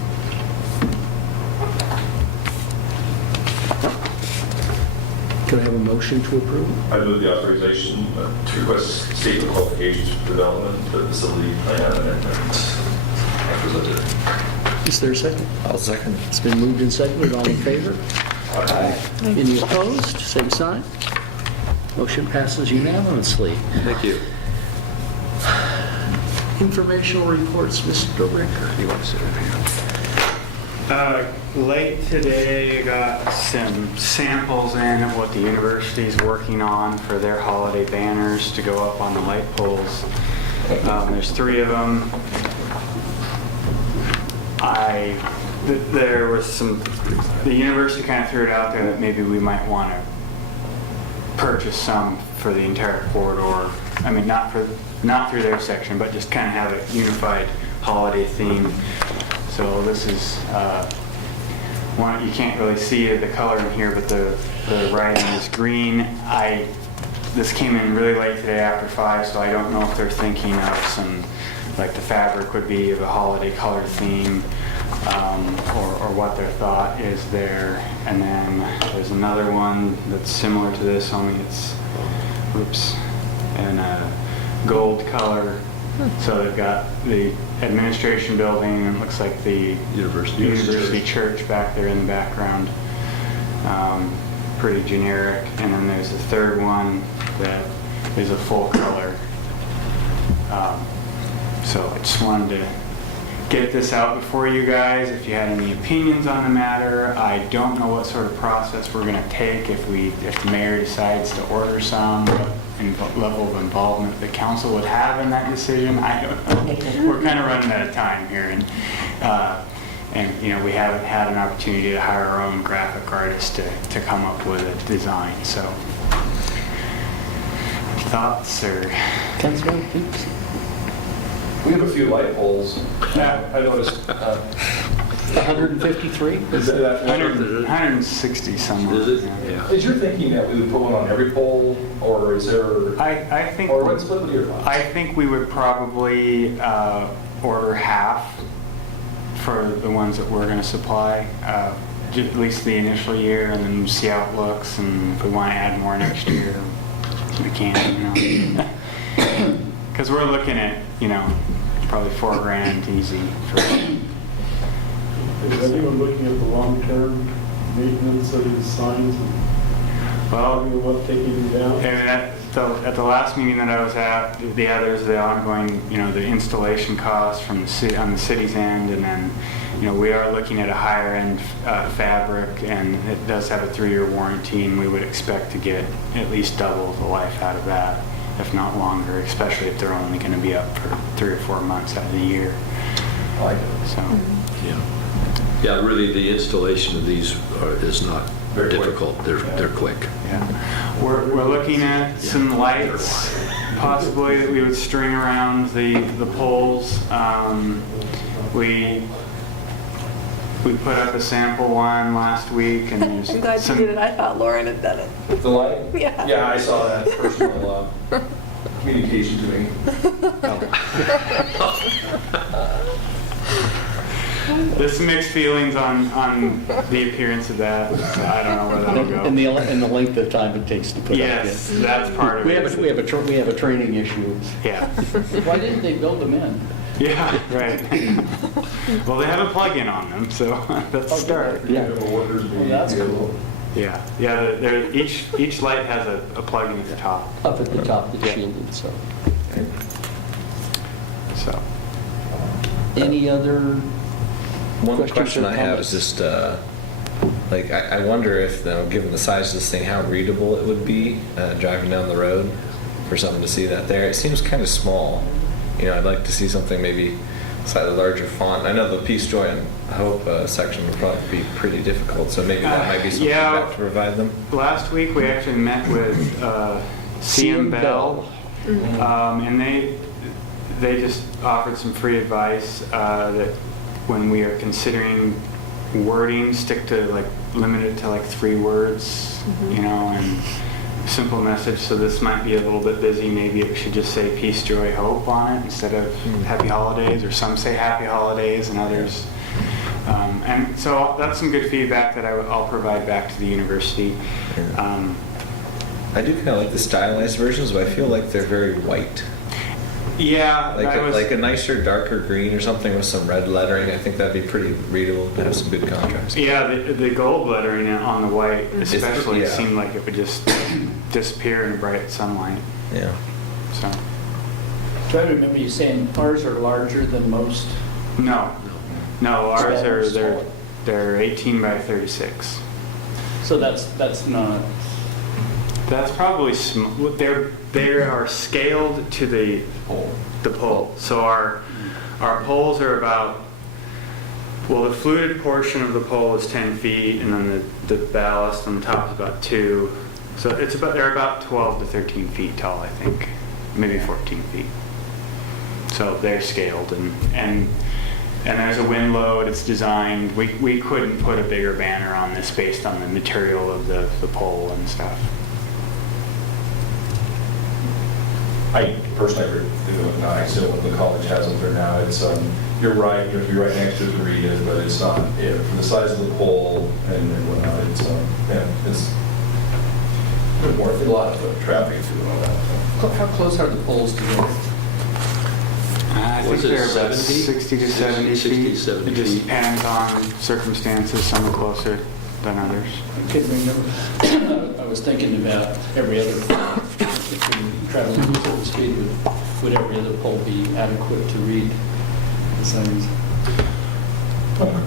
Can I have a motion to approve? I move the authorization to request statement qualifications for development, the facility plan, and presented. Is there a second? I'll second. It's been moved and seconded. All in favor? Aye. Any opposed? Same sign. Motion passes unanimously. Thank you. Informational reports, Mr. Ricker. You want to sit over here? Late today, got some samples in of what the university's working on for their holiday banners to go up on the light poles. There's 3 of them. There was the university kind of threw it out there that maybe we might want to purchase some for the entire corridor. I mean, not through their section, but just kind of have a unified holiday theme. So this is one, you can't really see the color in here, but the writing is green. This came in really late today after 5, so I don't know if they're thinking of some, like the fabric would be of a holiday color theme, or what their thought is there. And then there's another one that's similar to this, only it's, in a gold color. So they've got the administration building, and it looks like the university church back there in the background. Pretty generic. And then there's the third one that is a full color. So I just wanted to get this out before you guys. If you had any opinions on the matter, I don't know what sort of process we're going to take if the mayor decides to order some, what level of involvement the council would have in that decision. I don't know. We're kind of running out of time here, and we haven't had an opportunity to hire our own graphic artist to come up with a design. So, thoughts or? Councilman, please. We have a few light poles. Yeah. I noticed. 153? Is that 160 somewhere. Is it? Yeah. Is your thinking that we would put one on every pole, or is there? I think. Or what's with your thoughts? I think we would probably order half for the ones that we're going to supply, at least the initial year, and then see how it looks. And if we want to add more next year, we can. Because we're looking at probably $4,000 easy for. Is anyone looking at the long-term maintenance of these signs and what taking them down? And at the last meeting that I was at, there's the ongoing, the installation costs from the city on the city's end, and then, we are looking at a higher end fabric, and it does have a 3-year warranty, and we would expect to get at least double the life out of that, if not longer, especially if they're only going to be up for 3 or 4 months out of the year. I like it. So. Yeah, really, the installation of these is not very difficult. They're quick. Yeah, we're looking at some lights, possibly that we would string around the poles. We put up a sample one last week, and there's I'm glad you some. did it. I thought Lauren had done it. The light? Yeah. Yeah, I saw that personal communication to me. There's some mixed feelings on the appearance of that. So I don't know where that'll go. And the length of time it takes to put up. Yes, that's part of We it. have a training issue. Yeah. Why didn't they build them in? Yeah, right. Well, they have a plug-in on them, so that's a start. Yeah. That's cool. Yeah, each light has a plug-in at the top. Up at the top that's Yeah. shielded, so. So, Any other One questions question or I have is comments? just, like, I wonder if, given the size of this thing, how readable it would be driving down the road for someone to see that there. It seems kind of small. I'd like to see something maybe slightly larger font. I know the Peace, Joy, and Hope section would probably be pretty difficult, so maybe that might be some feedback to provide them. last week we actually met with CM Bell, and they just offered some free advice that when we are considering wording, stick to limit it to 3 words, and simple message. So this might be a little bit busy. Maybe it should just say Peace, Joy, Hope on it instead of Happy Holidays, or some say Happy Holidays and others. And so that's some good feedback that I'll provide back to the university. I do kind of like the stylized versions, but I feel like they're very white. Yeah, Like a nicer, darker green or something with some red lettering. I think that'd be pretty readable to have some good contrast. Yeah, the gold lettering on the white especially yeah. seemed like it would just disappear in bright sunlight. Yeah. So, Do I remember you saying ours are larger than most? no, ours are Smaller. they're 18 by 36. So that's not, That's probably they are scaled to the pole. So our poles are about, well, the fluted portion of the pole is 10 feet, and then the ballast on the top is about 2. So they're about 12 to 13 feet tall, I think, maybe 14 feet. So they're scaled, and there's a wind load. It's designed. We couldn't put a bigger banner on this based on the material of the pole and stuff. I personally agree with nice, what the college has up there now. It's, you're right, you have to be right next to the read, but it's not, for the size of the pole and whatnot, it's good more, a lot of foot traffic through and all that. how close are the poles together? I think Was it they're about 70? 60 to 70 60, feet. 70 It just feet. depends on circumstances. Some are closer than others. I couldn't remember. I was thinking about every other pole. If we travel at a certain speed, would every other pole be adequate to read the signs?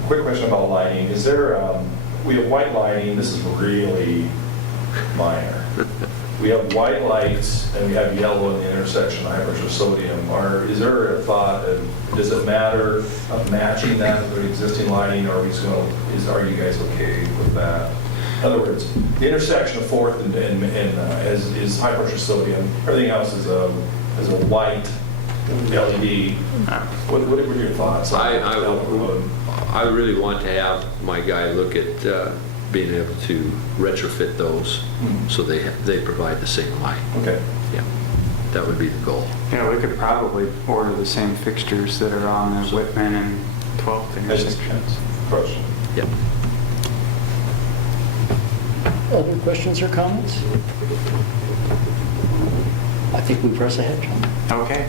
Quick question about lighting. Is there, we have white lighting, this is really minor. We have white lights and we have yellow in the intersection, high pressure sodium. Is there a thought of, does it matter of matching that with the existing lighting, or are you guys okay with that? In other words, the intersection of 4th and is high pressure sodium. Everything else is a white LED. What are your thoughts? I really want to have my guy look at being able to retrofit those so they provide the same light. Okay. Yeah, that would be the goal. Yeah, we could probably order the same fixtures that are on the Whitman and 12th intersections. Question. Yep. Other questions or comments? I think we press ahead, John. Okay.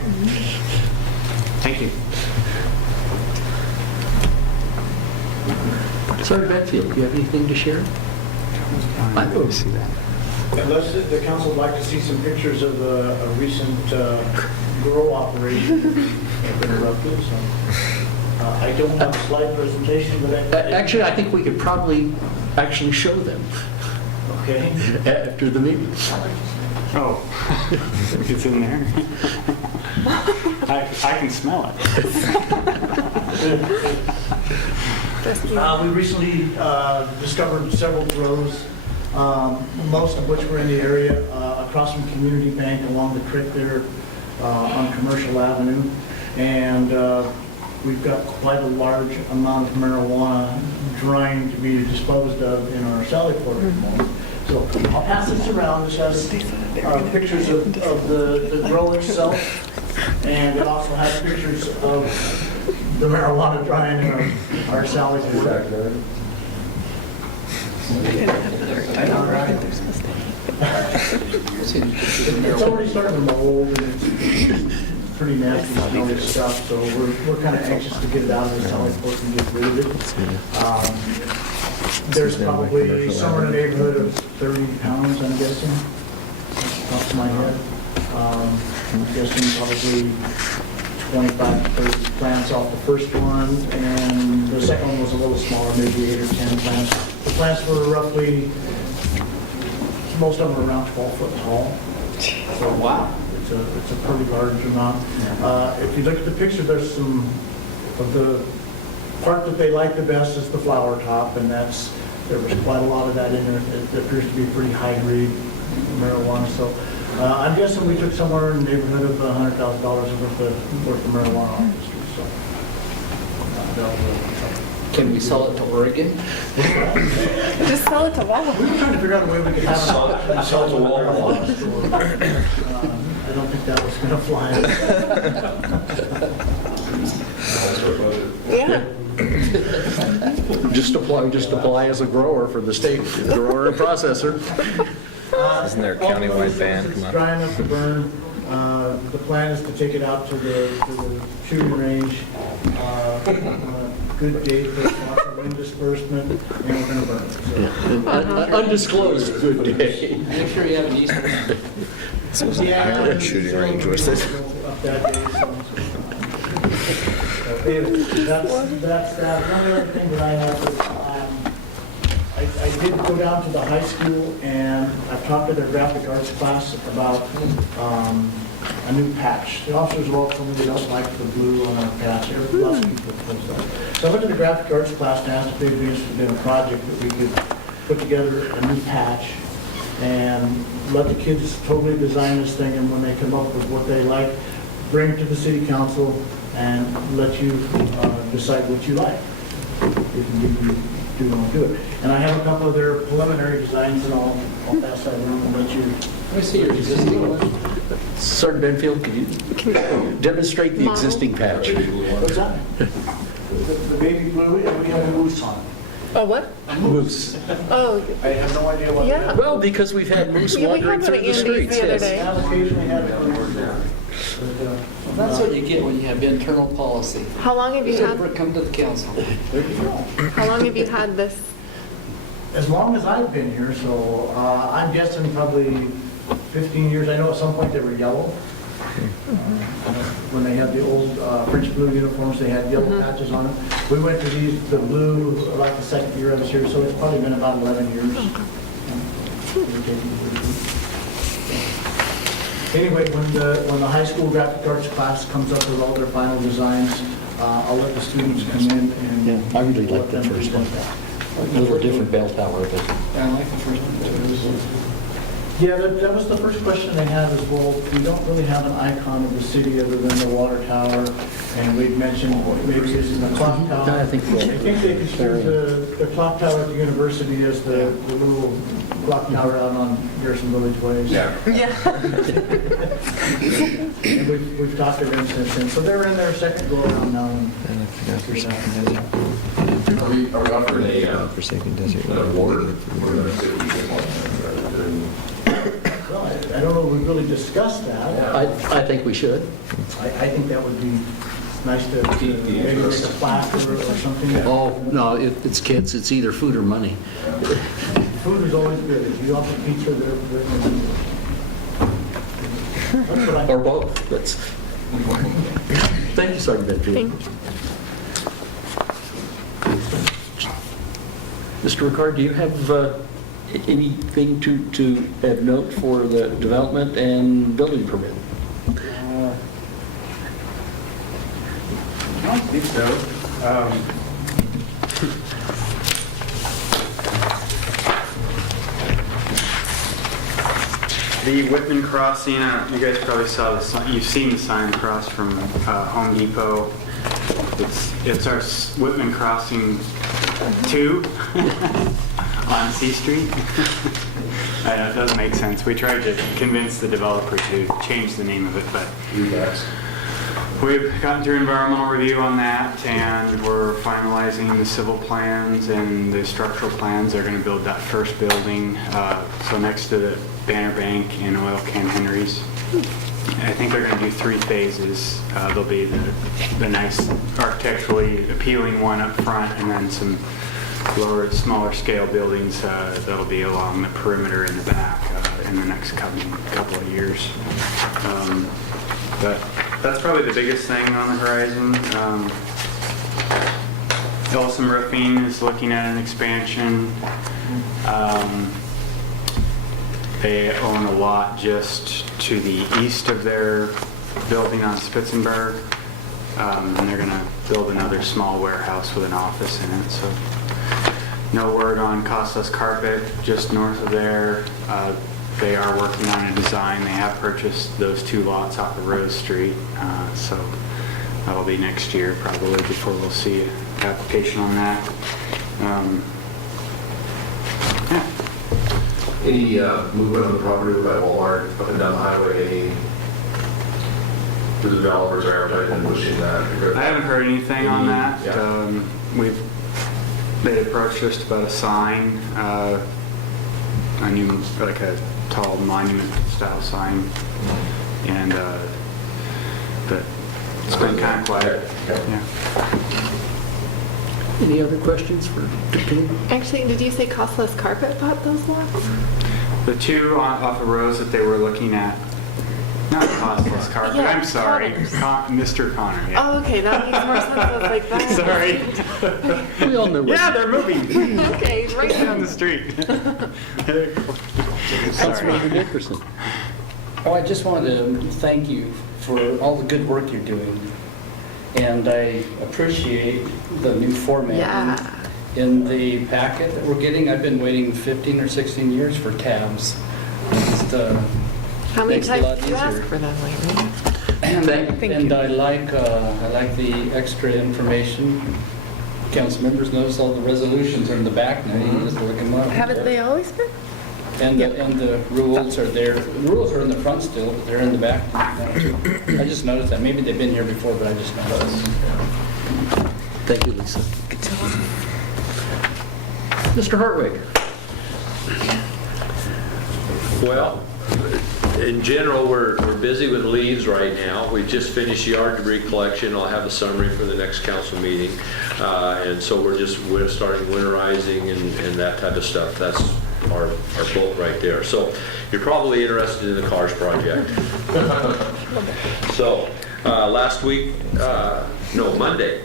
Thank you. Sergeant Benfield, do you have anything to share? I don't see that. Unless the council would like to see some pictures of a recent grow operation, I've interrupted, so. I don't have a slide presentation, but Actually, I think we could probably actually show them Okay. after the meeting. Oh, it's in there. I can smell it. We recently discovered several grows, most of which were in the area across from Community Bank along the creek there on Commercial Avenue. And we've got quite a large amount of marijuana drying to be disposed of in our Sally Port at the moment. So I'll pass this around. This has pictures of the grow itself, and it also has pictures of the marijuana drying in our Sally Port. It's already starting to mold, and it's pretty nasty smelling stuff, so we're kind of anxious to get it out of the Sally Port and get rid of it. There's probably somewhere in the neighborhood of 30 pounds, I'm guessing, off the top of my head. I'm guessing probably 25 to 30 plants off the first one, and the second one was a little smaller, maybe 8 or 10 plants. The plants were roughly, most of them are around 12 foot tall. So wow, it's a pretty large amount. If you look at the picture, there's some of the part that they like the best is the flower top, and there was quite a lot of that in there. It appears to be pretty high grade marijuana. So I'm guessing we took somewhere in the neighborhood of $100,000 worth of marijuana off the street. So Can we sell it to Oregon? Just sell it to Walmart. we were trying to figure out a way we could have Sell it to Walmart. I don't think that was going to fly. Yeah. Just apply as a grower for the state, grower and processor. Isn't there a countywide ban? It's Come on. dry enough to burn. The plan is to take it out to the shooting range. Good date for lots of wind disbursement, and we're going to burn it. So, Undisclosed good day. Make sure you have an Easter. This was an Iowa shooting range, was it? Up that day, so anyway, that's that. One other thing that I have is, I did go down to the high school, and I've talked to their graphic arts class about a new patch. The officers will tell me they don't like the blue on our patch. Lots of people think so. So I went to the graphic arts class and asked if they'd be interested in a project that we could put together a new patch and let the kids totally design this thing, and when they come up with what they like, bring it to the city council and let you decide what you like. If you do want to do it. And I have a couple of their preliminary designs, and I'll pass that around and let you. Let me see your existing one. Sergeant Benfield, could you demonstrate the existing patch? What's that? The baby blue, and we have a moose on it. Oh, what? Moose. Oh, I have no idea what. yeah. Well, because we've had moose Yeah, we wandering had one through at the Andy's streets. the other Yes. day. I've occasionally had it. That's what you get when you have internal policy. How long have you So had? come to the council. How long have you had this? As long as I've been here, so I'm guessing probably 15 years. I know at some point they were yellow. When they had the old French blue uniforms, they had yellow patches on them. We went to the blue like the second year I was here, so it's probably been about 11 years. Anyway, when the high school graphic arts class comes up with all their final designs, I'll let the students come in and. Yeah, I really like the first one. A little different bell tower, but I like the first one. Yeah, that was the first question they had as well. We don't really have an icon of the city other than the water tower, and we'd mentioned maybe using the clock tower. I think we'll- I think they construed the clock tower at the university as the little clock tower out on Garrison Village Way. Yeah. And we've talked to them since then. So they're in their second go around now. Are we offering a Forsaken Desert. award? Well, I don't know if we really discussed that. I think we should. I think that would be nice to maybe make a plaque or something. Oh, no, it's kids. It's either food or money. Food is always good. If you offer pizza, they're that's what I. Or both. That's. Thank you, Sergeant Benfield. Thank you. Mr. Ricard, do you have anything to add note for the development and building permit? I don't think so. The Whitman Crossing, you guys probably saw the sign, you've seen the sign across from Home Depot. It's our Whitman Crossing 2 on C Street. I know, it doesn't make sense. We tried to convince the developer to change the name of it, but we've gotten through environmental review on that, and we're finalizing the civil plans and the structural plans. They're going to build that first building, so next to the Banner Bank and Oil Can Henry's. I think they're going to do 3 phases. There'll be the nice architecturally appealing one up front, and then some smaller scale buildings that'll be along the perimeter in the back in the next couple of years. But that's probably the biggest thing on the horizon. Ellison Roofing is looking at an expansion. They own a lot just to the east of their building on Spitzenberg, and they're going to build another small warehouse with an office in it. So no word on Costless Carpet, just north of there. They are working on a design. They have purchased those 2 lots off of Rose Street, so that'll be next year probably before we'll see an application on that. Yeah. Any movement on the property by Walmart up and down the highway? The developers are advertising and pushing that? I haven't heard anything on that. Yeah. They approached us about a sign, like a tall monument style sign, and but it's been kind of quiet. Yeah. Any other questions for Kim? Actually, did you say Costless Carpet bought those lots? The 2 off of Rose that they were looking at, not Costless Carpet, Yeah, I'm sorry, Connors. Mr. Connor. Yeah. Oh, okay, that makes more sense. I was like, that. Sorry. We all know. Yeah, they're moving. Okay, right Down the street. Councilmember Dickerson. Oh, I just wanted to thank you for all the good work you're doing. And I appreciate the new format Yeah. in the packet that we're getting. I've been waiting 15 or 16 years for tabs. Just, How many makes it a lot times did you ask easier. for them lately? And I like the extra information. Council members notice all the resolutions are in the back now. You can just look them up. Haven't they always been? And the rules are there. The rules are in the front still, but they're in the back now too. I just noticed that. Maybe they've been here before, but I just noticed. Thank you, Lisa. Mr. Hartwig. Well, in general, we're busy with leaves right now. We just finished yard debris collection. I'll have a summary for the next council meeting. And so we're starting winterizing and that type of stuff. That's our boat right there. So you're probably interested in the Cars project. So last week, no, Monday.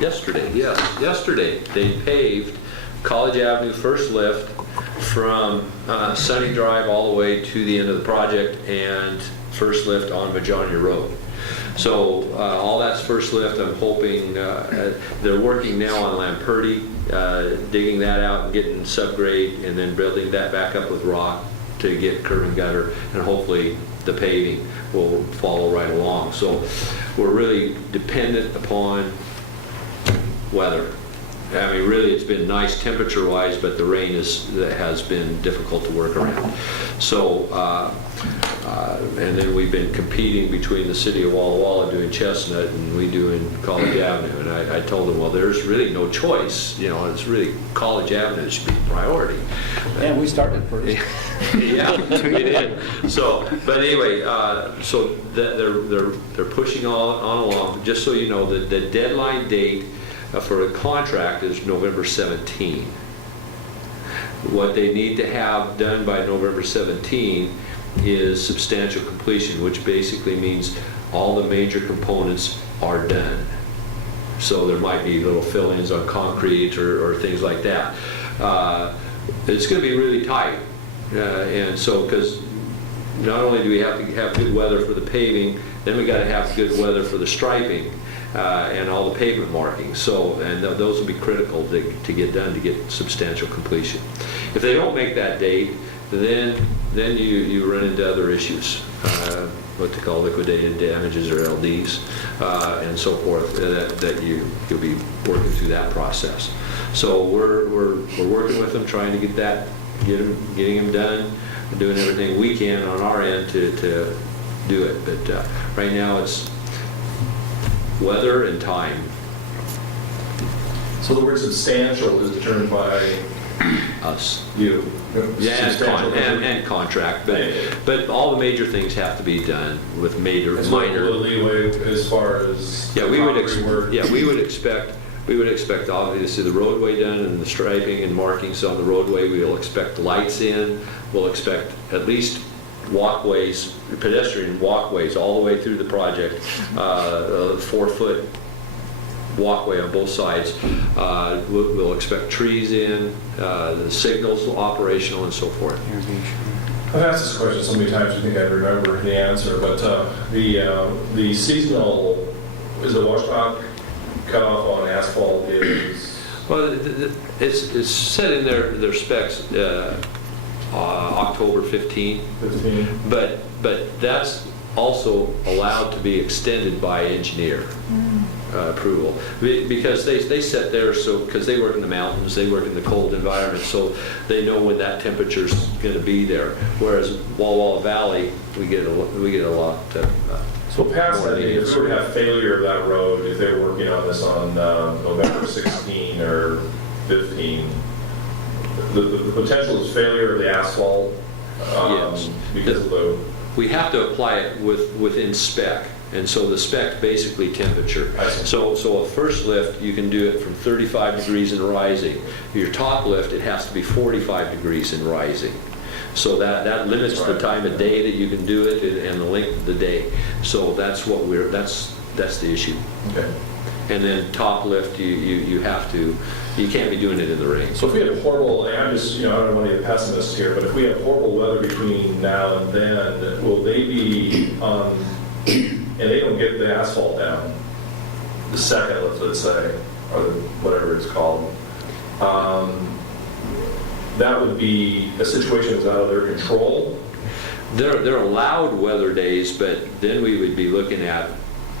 Yesterday, they paved College Avenue first lift from Sunny Drive all the way to the end of the project, and first lift on Majornia Road. So all that's first lift. I'm hoping they're working now on Lamperti, digging that out and getting subgrade, and then building that back up with rock to get curb and gutter, and hopefully the paving will follow right along. So we're really dependent upon weather. I mean, really, it's been nice temperature-wise, but the rain has been difficult to work around. So, and then we've been competing between the city of Walla Walla doing Chestnut and we doing College Avenue. And I told them, well, there's really no choice. You know, it's really College Avenue that should be priority. And we started first. Yeah, we did. So, but anyway, so they're pushing on along. Just so you know, the deadline date for a contract is November 17. What they need to have done by November 17 is substantial completion, which basically means all the major components are done. So there might be little fill-ins on concrete or things like that. It's going to be really tight. And so, because not only do we have to have good weather for the paving, then we got to have good weather for the striping and all the pavement markings. So, and those will be critical to get done to get substantial completion. If they don't make that date, then you run into other issues, what they call liquidated damages or LDs, and so forth, that you'll be working through that process. So we're working with them, trying to getting them done, doing everything we can on our end to do it. But right now it's weather and time. So the word substantial is determined by Us. you. Yeah, Substantial. and contract, but all the major things have to be done with minor. It's a little leeway as far as Yeah, we would concrete work. expect obviously the roadway done and the striping and markings on the roadway. We'll expect lights in. We'll expect at least walkways, pedestrian walkways all the way through the project, 4-foot walkway on both sides. We'll expect trees in, the signals operational and so forth. I've asked this question so many times, I think I remember the answer, but the seasonal, is the washout cutoff on asphalt is? Well, it's set in their specs, October 15, but that's also allowed to be extended by engineer approval, because they set there because they work in the mountains, they work in the cold environment, so they know when that temperature's going to be there. Whereas Walla Walla Valley, we get a lot. So past that, if we were to have failure of that road, if they were working on this on November 16 or 15, the potential is failure of the asphalt Yes. because of the... We have to apply it within spec, and so the spec basically temperature. So a first lift, you can do it from 35 degrees and rising. Your top lift, it has to be 45 degrees and rising. So that limits the time of day that you can do it and the length of the day. So that's the issue. Okay. And then top lift, you can't be doing it in the rain. So if we have horrible, and I'm just, I don't want to be a pessimist here, but if we have horrible weather between now and then, will they be on, and they don't get the asphalt down, the second lift, let's say, or whatever it's called, that would be a situation that's out of their control? They're allowed weather days, but then we would be looking at,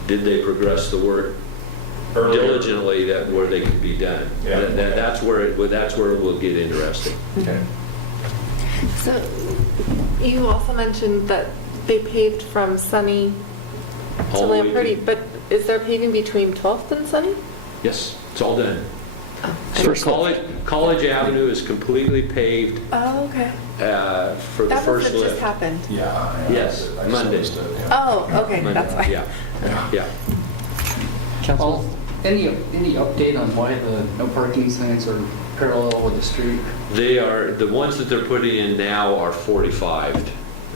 did they progress the work Earlier. diligently where they could be done? Yeah. That's where it will get interesting. Okay. So you also mentioned that they paved from Sunny to All the way Lamprey, but is there paving between 12th and Sunny? Yes, it's all done. Oh, So College Avenue is completely paved Oh, okay. for the That first must have just lift. happened. Yeah. Yes, Monday. Oh, okay, Monday, that's why. Yeah. Paul, any update on why the no parking signs are parallel with the street? They are, the ones that they're putting in now are 45'd.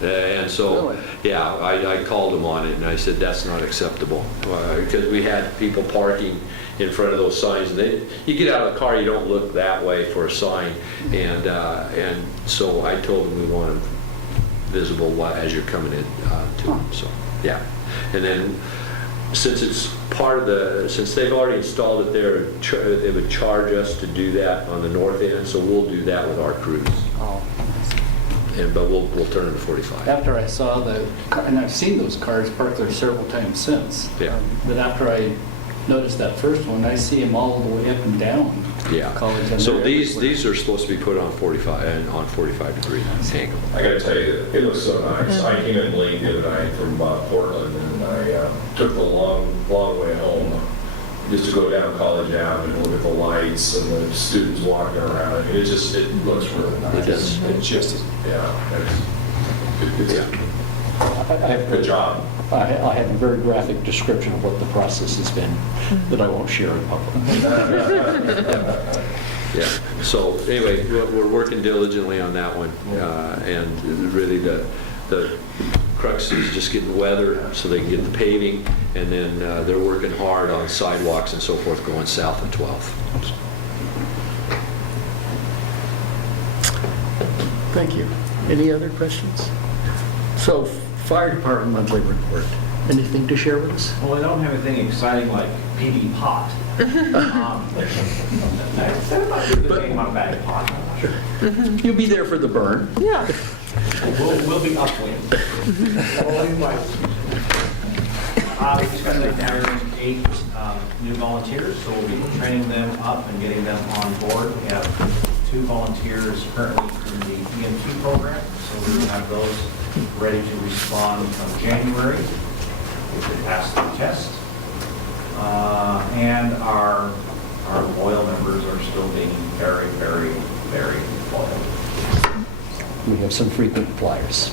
And so, Really? yeah, I called them on it and I said, that's not acceptable. Because we had people parking in front of those signs. And you get out of the car, you don't look that way for a sign. And so I told them we want them visible as you're coming in to them. So, yeah. And then since it's since they've already installed it there, they would charge us to do that on the north end, so we'll do that with our crews. Oh. But we'll turn them to 45. After I saw and I've seen those cars parked there several times since. Yeah. But after I noticed that first one, I see them all the way up and down. Yeah. College and So they're these everywhere. are supposed to be put on 45 and on 45-degree angle. I gotta tell you, it looks so nice. I came in late the other night from Portland, and I took the long way home just to go down College Avenue and look at the lights and the students walking around. I mean, it looks really nice. It does. It's just, it's good job. I have a very graphic description of what the process has been that I won't share in public. Yeah. So anyway, we're working diligently on that one, and really the crux is just getting weather so they can get the paving, and then they're working hard on sidewalks and so forth going south of 12th. Thank you. Any other questions? So, fire department monthly report. Anything to share with us? Well, I don't have anything exciting like PD pot. I said about the thing about bag pot. I'm not You'll be there for the burn. Yeah. We'll be upwind. We just got to hire 8 new volunteers, so we'll be training them up and getting them on board. We have 2 volunteers currently in the EMT program, so we will have those ready to respond from January if they pass the test. And our loyal members are still being very, very, very loyal. We have some frequent flyers.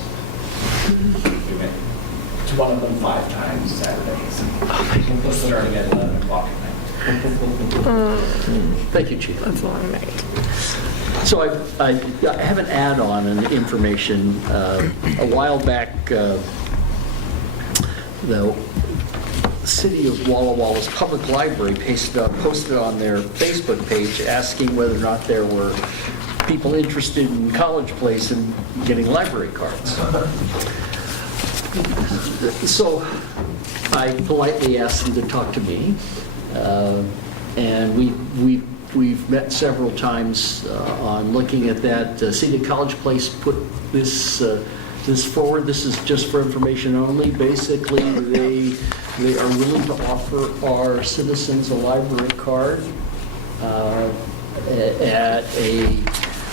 We met one of them 5 times Saturdays. Starting at 11 o'clock at night. Thank you, Chief. That's a long night. So I have an add-on and information. A while back, the City of Walla Walla's Public Library posted on their Facebook page asking whether or not there were people interested in College Place and getting library cards. So I politely asked them to talk to me, and we've met several times on looking at that. City College Place put this forward. This is just for information only. Basically, they are willing to offer our citizens a library card at a.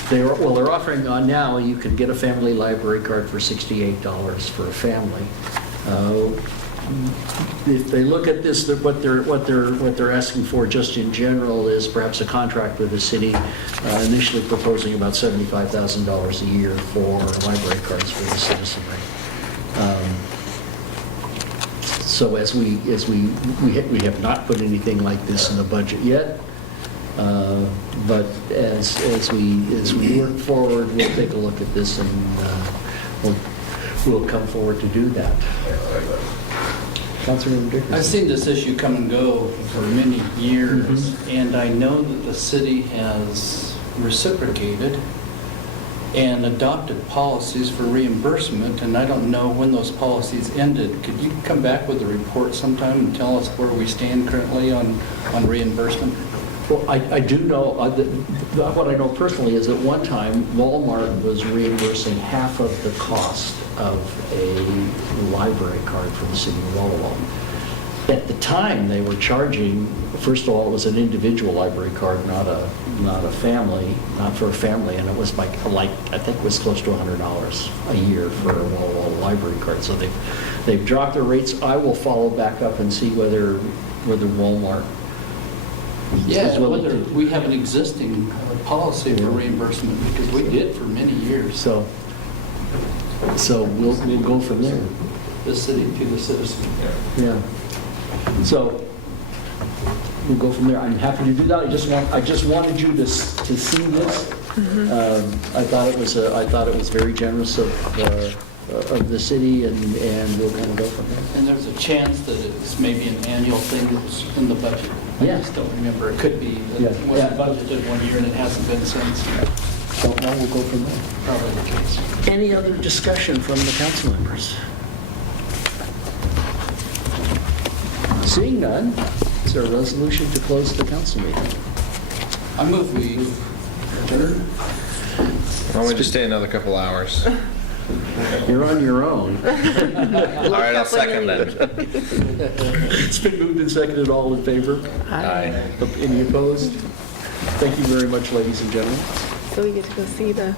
They're offering now, you can get a family library card for $68 for a family. If they look at this, what they're asking for just in general is perhaps a contract with the city, initially proposing about $75,000 a year for library cards for the citizenry. So as we have not put anything like this in the budget yet. But as we work forward, we'll take a look at this and we'll come forward to do that. Councilman Dickerson. I've seen this issue come and go for many years, and I know that the city has reciprocated and adopted policies for reimbursement, and I don't know when those policies ended. Could you come back with a report sometime and tell us where we stand currently on reimbursement? Well, I do know, what I know personally is at one time, Walmart was reimbursing half of the cost of a library card for the city of Walla Walla. At the time, they were charging, first of all, it was an individual library card, not a family, not for a family, and it was like I think it was close to $100 a year for a Walla Walla library card. So they've dropped their rates. I will follow back up and see whether Walmart. Yeah, whether we have an existing policy for reimbursement, because we did for many years. So we'll go from there. The city to the citizen. Yeah. So we'll go from there. I'm happy to do that. I just wanted you to see this. I thought it was very generous of the city, and we'll kind of go from there. And there's a chance that it's maybe an annual thing that's in the budget. I just don't remember. It could be that it wasn't budgeted one year and it hasn't been since. So now we'll go from there. Probably the case. Any other discussion from the council members? Seeing none, is there a resolution to close the council meeting? I move we adjourn. Why don't we just stay another couple hours? You're on your own. All right, I'll second that. It's been moved and seconded. All in favor? Aye. Any opposed? Thank you very much, ladies and gentlemen. So we get to go see the